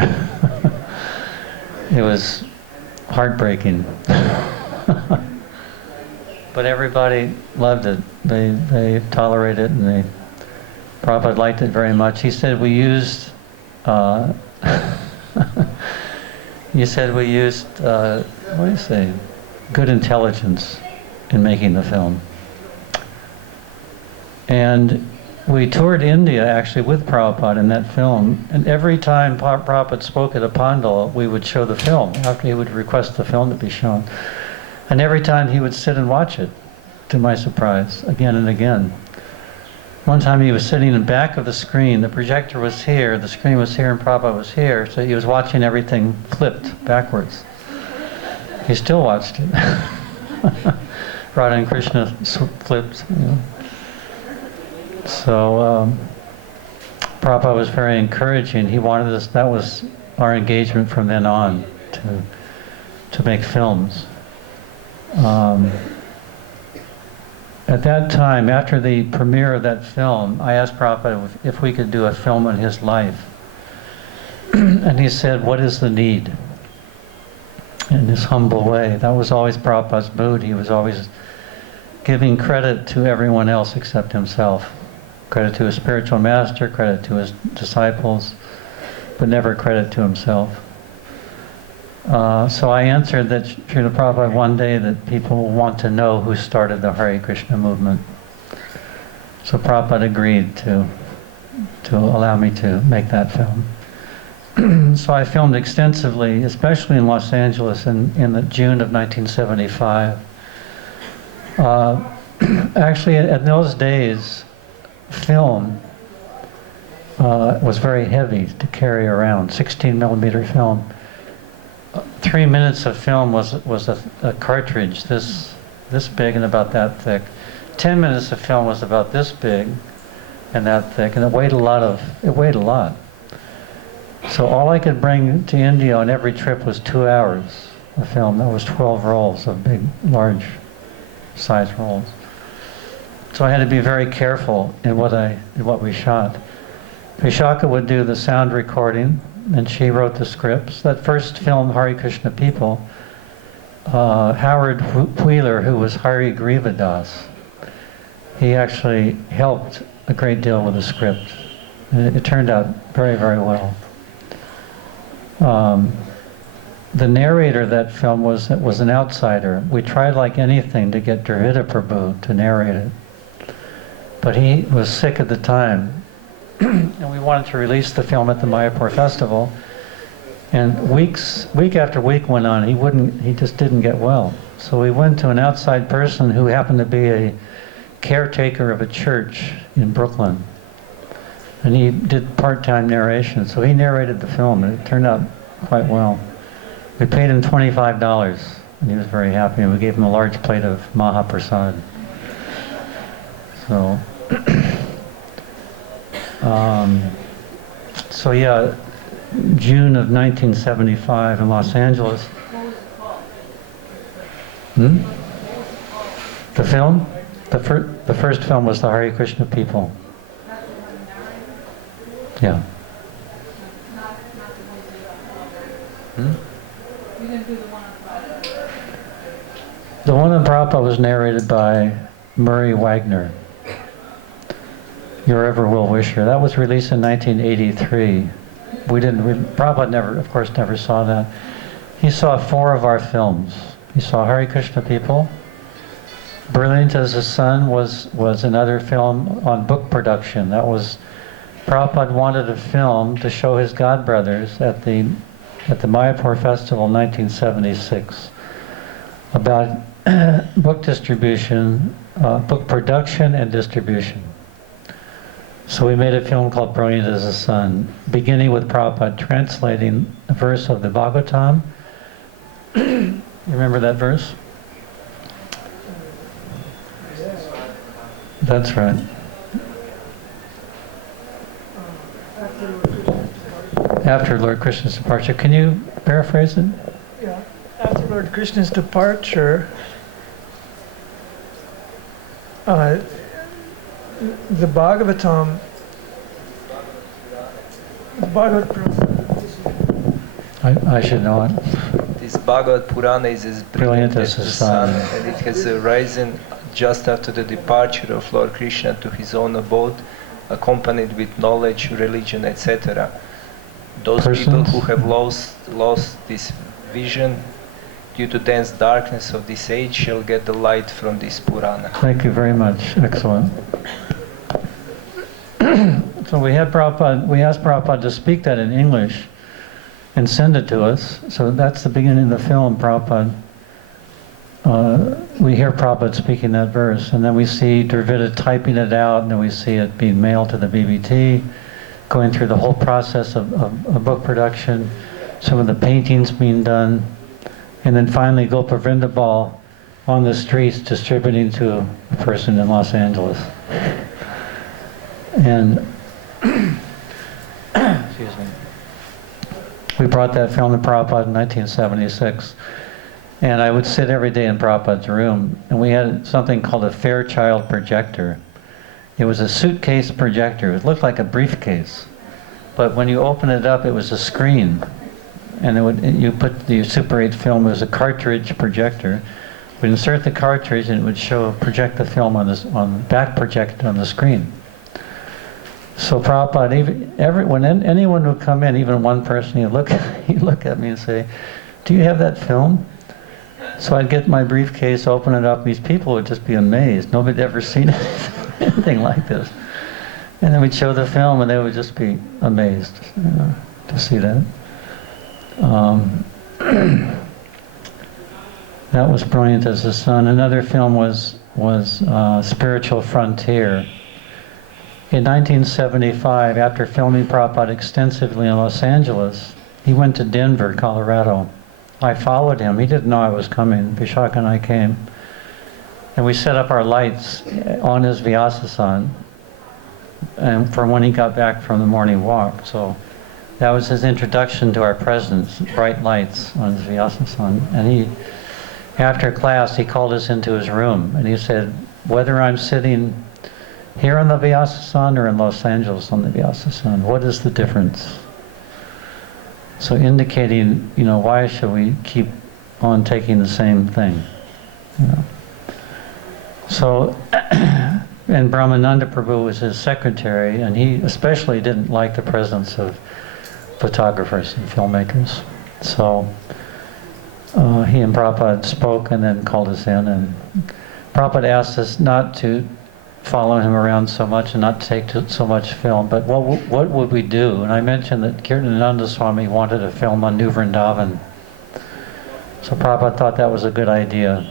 it was heartbreaking. But everybody loved it. They tolerated it, and Prabhupada liked it very much. He said we used, what do you say, good intelligence in making the film. And we toured India actually with Prabhupada in that film, and every time Prabhupada spoke at a pandal, we would show the film, after he would request the film to be shown. And every time he would sit and watch it, to my surprise, again and again. One time he was sitting in the back of the screen, the projector was here, the screen was here, and Prabhupada was here, so he was watching everything flipped backwards. He still watched it. Radha and Krishna flipped, you know. So Prabhupada was very encouraging. He wanted us, that was our engagement from then on, to make films. At that time, after the premiere of that film, I asked Prabhupada if we could do a film on his life. And he said, what is the need? In this humble way. That was always Prabhupada's mood. He was always giving credit to everyone else except himself. Credit to his spiritual master, credit to his disciples, but never credit to himself. So I answered that Srila Prabhupada one day that people want to know who started the Hare Krishna movement. So Prabhupada agreed to allow me to make that film. So I filmed extensively, especially in Los Angeles in the June of 1975. Actually, in those days, film was very heavy to carry around, 16 millimeter film. 3 minutes of film was a cartridge this big and about that thick. 10 minutes of film was about this big and that thick, and it weighed a lot. So all I could bring to India on every trip was 2 hours of film. That was 12 rolls of big, large size rolls. So I had to be very careful in what we shot. Vishaka would do the sound recording, and she wrote the scripts. That first film, Hare Krishna People, Howard Wheeler, who was Hari Grivadas, he actually helped a great deal with the script. It turned out very, very well. The narrator of that film was an outsider. We tried like anything to get Dravida Prabhu to narrate it. But he was sick at the time. And we wanted to release the film at the Mayapur Festival. And week after week went on, he just didn't get well. So we went to an outside person who happened to be a caretaker of a church in Brooklyn. And he did part-time narration. So he narrated the film, and it turned out quite well. We paid him $25, and he was very happy, and we gave him a large plate of Mahaprasad. So, so yeah, June of 1975 in Los Angeles. The film? The first film was the Hare Krishna People. Yeah. The one on Prabhupada was narrated by Murray Wagner. Your Ever Will Wisher. That was released in 1983. Prabhupada of course, never saw that. He saw 4 of our films. He saw Hare Krishna People. Brilliant as the Sun was another film on book production. That was, Prabhupada wanted a film to show his godbrothers at the Mayapur Festival in 1976 about book distribution, book production and distribution. So we made a film called Brilliant as the Sun, beginning with Prabhupada translating a verse of the Bhagavatam. You remember that verse? That's right. After Lord Krishna's departure. Can you paraphrase it? Yeah. After Lord Krishna's departure, the Bhagavatam, I should know it. This Bhagavad Purana is as brilliant as the sun, and it has arisen just after the departure of Lord Krishna to his own abode, accompanied with knowledge, religion, etc. Those people who have lost this vision due to dense darkness of this age shall get the light from this Purana. Thank you very much. Excellent. So we asked Prabhupada to speak that in English and send it to us. So that's the beginning of the film, Prabhupada. We hear Prabhupada speaking that verse, and then we see Dravida typing it out, and then we see it being mailed to the BBT, going through the whole process of book production, some of the paintings being done, and then finally Gopa Vrindavan on the streets distributing to a person in Los Angeles. And excuse me. We brought that film to Prabhupada in 1976. And I would sit every day in Prabhupada's room, and we had something called a Fairchild projector. It was a suitcase projector. It looked like a briefcase. But when you open it up, it was a screen. And you put the Super 8 film as a cartridge projector. We'd insert the cartridge, and it would project the film back projected on the screen. So Prabhupada, when anyone would come in, even one person, he'd look at me and say, "Do you have that film?" So I'd get my briefcase, open it up, and these people would just be amazed. Nobody had ever seen anything like this. And then we'd show the film, and they would just be amazed to see that. That was Brilliant as the Sun. Another film was Spiritual Frontier. In 1975, after filming Prabhupada extensively in Los Angeles, he went to Denver, Colorado. I followed him. He didn't know I was coming. Vishaka and I came. And we set up our lights on his Vyasasan and for when he got back from the morning walk. So that was his introduction to our presence, bright lights on his Vyasasan. And after class, he called us into his room and he said, whether I'm sitting here on the Vyasa-san or in Los Angeles on the Vyasa-san, what is the difference? So indicating, why should we keep on taking the same thing? So, and Brahmananda Prabhu was his secretary, and he especially didn't like the presence of photographers and filmmakers. So he and Prabhupada spoke and then called us in, and Prabhupada asked us not to follow him around so much and not take so much film, but what would we do? And I mentioned that Kirtanananda Swami wanted a film on New Vrindavan. So Prabhupada thought that was a good idea.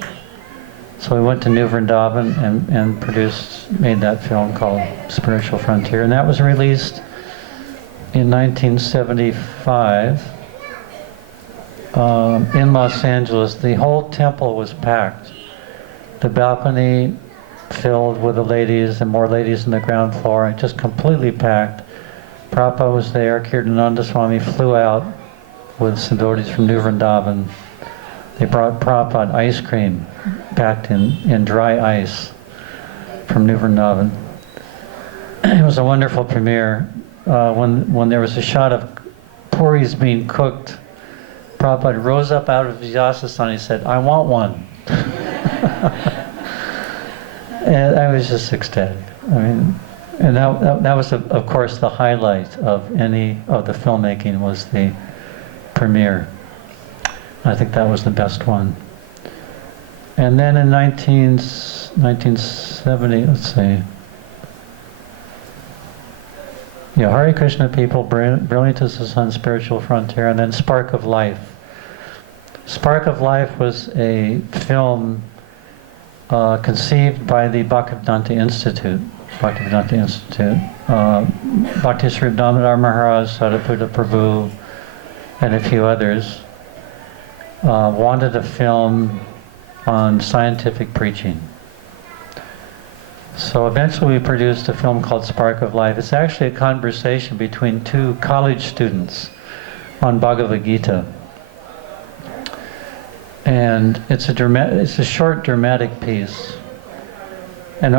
So we went to New Vrindavan and made that film called Spiritual Frontier, and that was released in 1975 in Los Angeles. The whole temple was packed. The balcony filled with the ladies and more ladies on the ground floor, just completely packed. Prabhupada was there. Kirtanananda Swami flew out with some devotees from New Vrindavan. They brought Prabhupada ice cream packed in dry ice from New Vrindavan. It was a wonderful premiere. When there was a shot of puris being cooked, Prabhupada rose up out of his yasasana and he said, "I want one." And I was just ecstatic. I mean, and that was, of course, the highlight of any of the filmmaking was the premiere. I think that was the best one. And then in 1970, let's see. Yeah, Hare Krishna People, Brilliant as the Sun, Spiritual Frontier, and then Spark of Life. Spark of Life was a film conceived by the Bhaktivedanta Institute. Bhakti Sri Damodar Maharaj, Sadhguru Prabhu, and a few others wanted a film on scientific preaching. So eventually we produced a film called Spark of Life. It's actually a conversation between two college students on Bhagavad Gita. And it's a short dramatic piece. And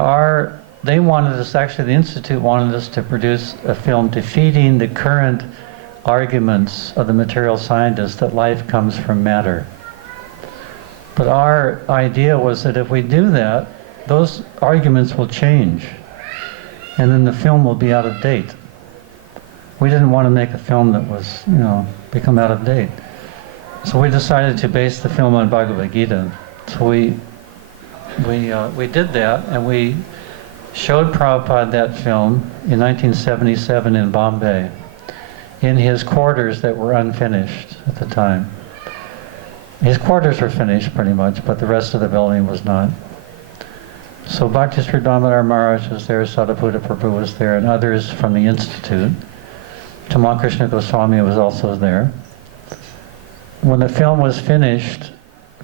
they wanted us, actually the Institute wanted us to produce a film defeating the current arguments of the material scientists that life comes from matter. But our idea was that if we do that, those arguments will change, and then the film will be out of date. We didn't want to make a film that was, become out of date. So we decided to base the film on Bhagavad Gita. So we did that, and we showed Prabhupada that film in 1977 in Bombay, in his quarters that were unfinished at the time. His quarters were finished pretty much, but the rest of the building was not. So Bhakti Sri Damodar Maharaj was there, Sadhguru Prabhu was there, and others from the Institute. Tamal Krishna Goswami was also there. When the film was finished,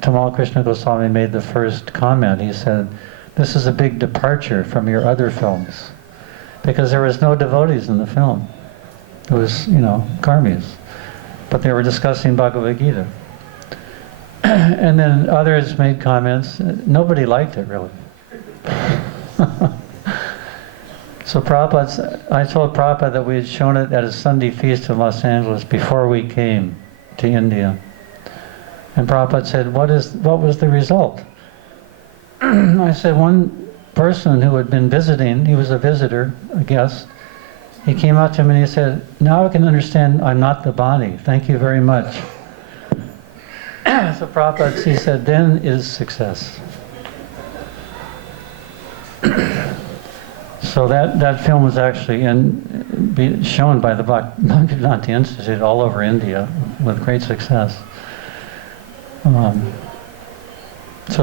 Tamal Krishna Goswami made the first comment. He said, "This is a big departure from your other films," because there was no devotees in the film. It was, karmis. But they were discussing Bhagavad Gita. And then others made comments. Nobody liked it, really. So I told Prabhupada that we had shown it at a Sunday feast in Los Angeles before we came to India. And Prabhupada said, what was the result? I said, one person who had been visiting, he was a visitor, a guest, he came out to me and he said, "Now I can understand I'm not the body. Thank you very much." So Prabhupada, he said, then is success. So that film was actually shown by the Bhaktivedanta Institute all over India with great success. So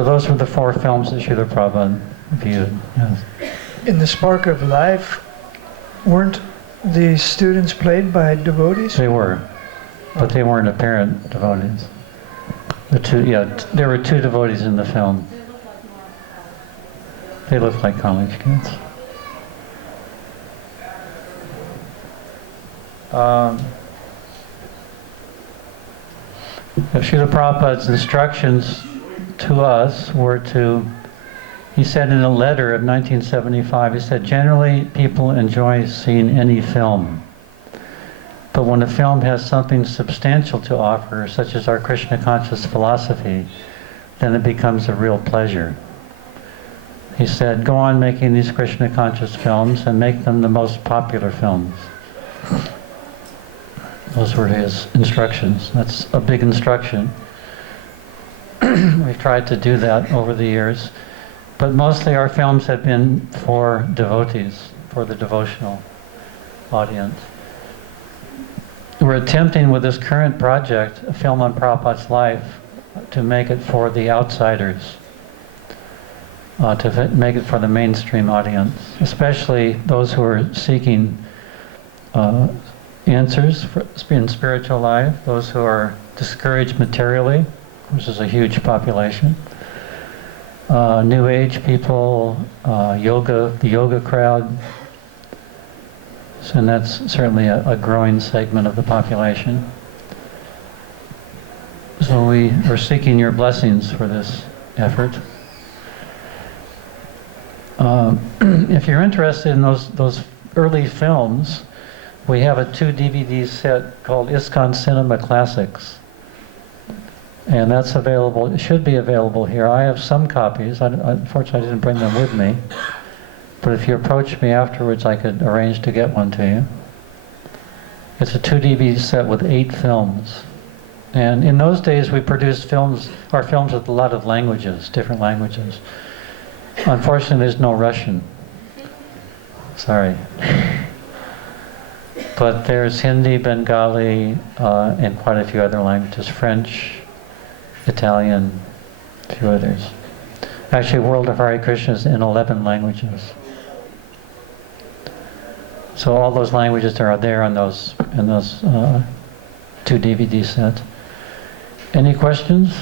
those were the 4 films that Srila Prabhupada viewed. Yes. In the Spark of Life, weren't the students played by devotees? They were, but they weren't apparent devotees. There were 2 devotees in the film. They looked like college kids. Srila Prabhupada's instructions to us were to, he said in a letter of 1975, he said, generally people enjoy seeing any film. But when a film has something substantial to offer, such as our Krishna conscious philosophy, then it becomes a real pleasure. He said, go on making these Krishna conscious films and make them the most popular films. Those were his instructions. That's a big instruction. We've tried to do that over the years. But mostly our films have been for devotees, for the devotional audience. We're attempting with this current project, a film on Prabhupada's life, to make it for the outsiders, to make it for the mainstream audience, especially those who are seeking answers in spiritual life, those who are discouraged materially, which is a huge population, New Age people, yoga, the yoga crowd, and that's certainly a growing segment of the population. So we are seeking your blessings for this effort. If you're interested in those early films, we have a 2 DVD set called ISKCON Cinema Classics. And that's available, it should be available here. I have some copies. Unfortunately, I didn't bring them with me. But if you approach me afterwards, I could arrange to get one to you. It's a 2 DVD set with 8 films. And in those days, we produced our films with a lot of languages, different languages. Unfortunately, there's no Russian. Sorry. But there's Hindi, Bengali, and quite a few other languages. French, Italian, a few others. Actually, World of Hare Krishna is in 11 languages. So all those languages are there in those 2 DVD sets. Any questions,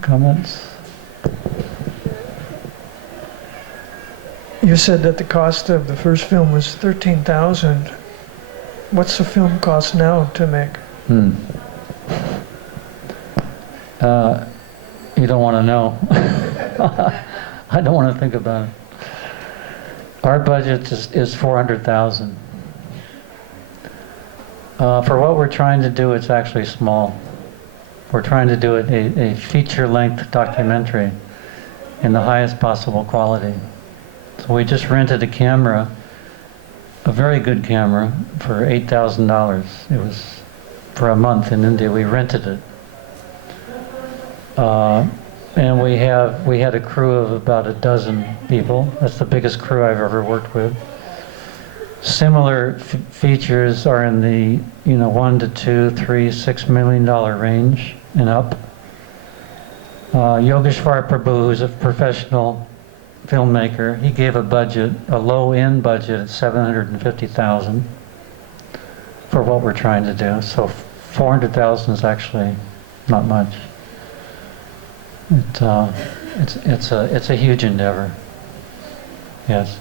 comments? You said that the cost of the first film was $13,000. What's the film cost now to make? You don't want to know. I don't want to think about it. Our budget is $400,000. For what we're trying to do, it's actually small. We're trying to do a feature-length documentary in the highest possible quality. So we just rented a camera, a very good camera, for $8,000. It was for a month in India. We rented it. And we had a crew of about a dozen people. That's the biggest crew I've ever worked with. Similar features are in the $1 to $2, $3, $6 million range and up. Yogeshwar Prabhu, who's a professional filmmaker, he gave a low-end budget at $750,000 for what we're trying to do. So $400,000 is actually not much. It's a huge endeavor. Yes.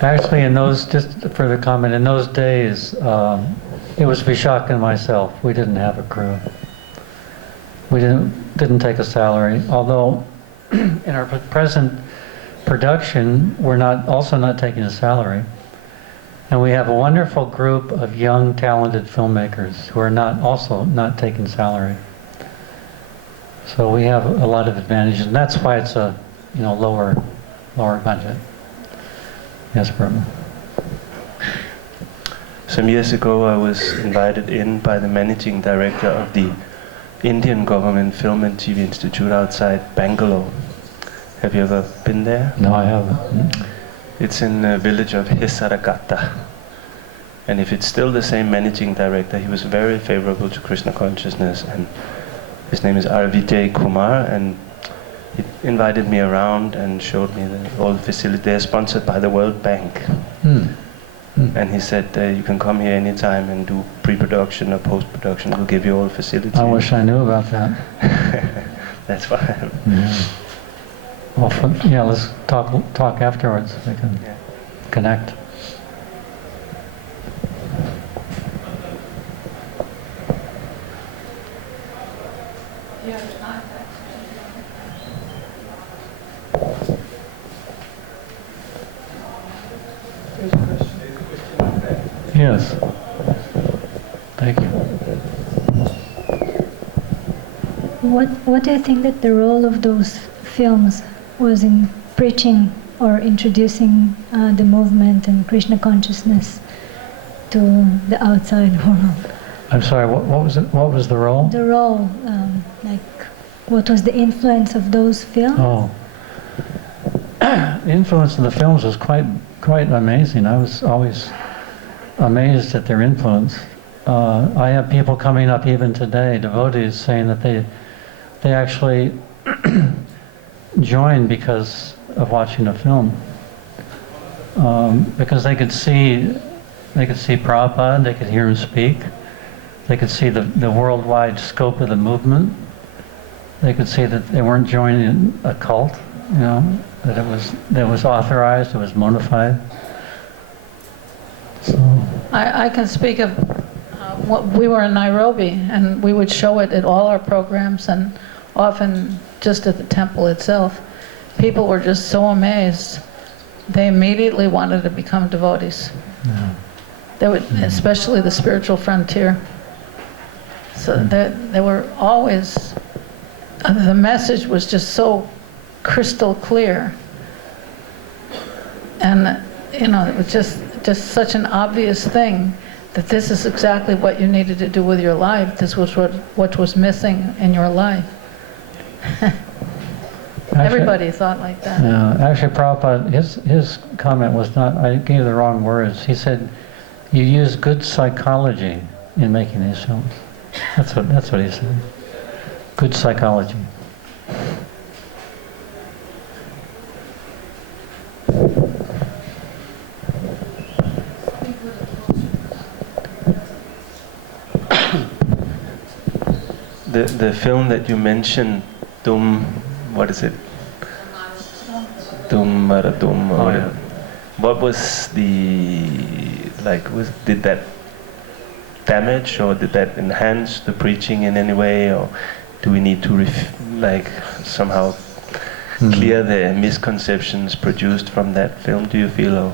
Actually, just for the comment, in those days, it was Vishak and myself. We didn't have a crew. We didn't take a salary. Although, in our present production, we're also not taking a salary. And we have a wonderful group of young, talented filmmakers who are also not taking salary. So we have a lot of advantages, and that's why it's a lower budget. Yes, Prabhu. Some years ago, I was invited in by the managing director of the Indian Government Film and TV Institute outside Bangalore. Have you ever been there? No, I haven't. It's in the village of Katha. And if it's still the same managing director, he was very favorable to Krishna consciousness, and his name is R.V.J. Kumar, and he invited me around and showed me all the facilities. They're sponsored by the World Bank. And he said, you can come here anytime and do pre-production or post-production. We'll give you all the facilities. I wish I knew about that. That's why. Well, let's talk afterwards. We can connect. Yes. Thank you. What do you think that the role of those films was in preaching or introducing the movement and Krishna consciousness to the outside world? I'm sorry, what was it? What was the role? The role, like, what was the influence of those films? Oh. The influence of the films was quite amazing. I was always amazed at their influence. I have people coming up even today, devotees, saying that they actually joined because of watching a film. Because they could see Prabhupada, they could hear him speak, they could see the worldwide scope of the movement, they could see that they weren't joining a cult, you know, that it was authorized, it was modified. So I can speak of we were in Nairobi, and we would show it at all our programs, and often just at the temple itself. People were just so amazed. They immediately wanted to become devotees. yeah. They would, especially the spiritual frontier. So they were always, the message was just so crystal clear. And, you know, it was just such an obvious thing that this is exactly what you needed to do with your life. This was what was missing in your life. Everybody thought like that. Yeah, actually Prabhupada, his comment was not, I gave the wrong words. He said, you use good psychology in making these films. That's what he said. Good psychology. The film that you mentioned, what is it? Maradum. Oh, yeah. What was did that damage or did that enhance the preaching in any way, or do we need to somehow clear the misconceptions produced from that film, do you feel? Or?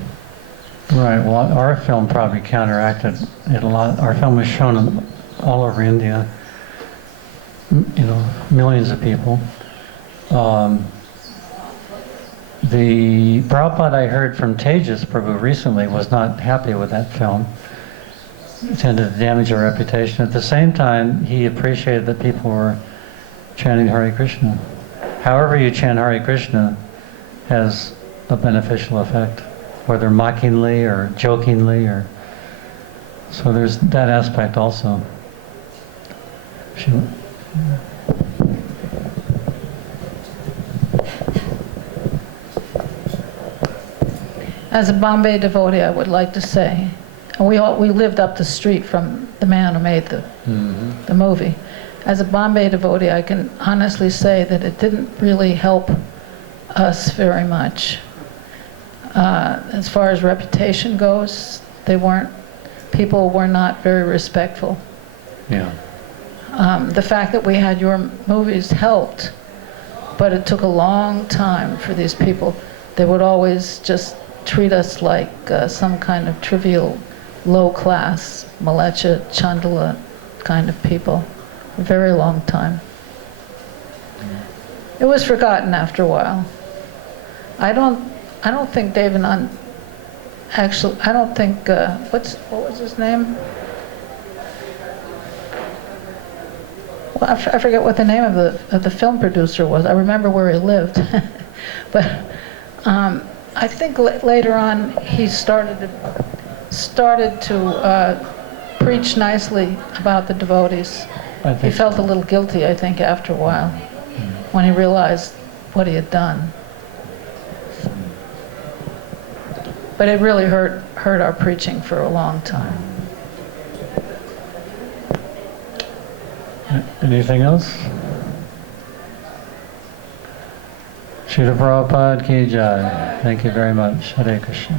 Right, well our film probably counteracted it a lot. Our film was shown all over India, you know, millions of people. The Prabhupada I heard from Tejas Prabhu recently was not happy with that film. It tended to damage our reputation. At the same time, he appreciated that people were chanting Hare Krishna. However you chant Hare Krishna has a beneficial effect, whether mockingly or jokingly, or so there's that aspect also. As a Bombay devotee, I would like to say, and we lived up the street from the man who made the movie. As a Bombay devotee, I can honestly say that it didn't really help us very much. As far as reputation goes, people were not very respectful. Yeah. The fact that we had your movies helped, but it took a long time for these people. They would always just treat us like some kind of trivial, low-class, Malecha, Chandala kind of people. A very long time. It was forgotten after a while. I don't think Devanand, actually, I don't think, what was his name? Well, I forget what the name of the film producer was. I remember where he lived. But I think later on he started to preach nicely about the devotees. He felt a little guilty, I think, after a while, when he realized what he had done. But it really hurt our preaching for a long time. Anything else? Srila Prabhupada ki jai. Thank you very much. Hare Krishna.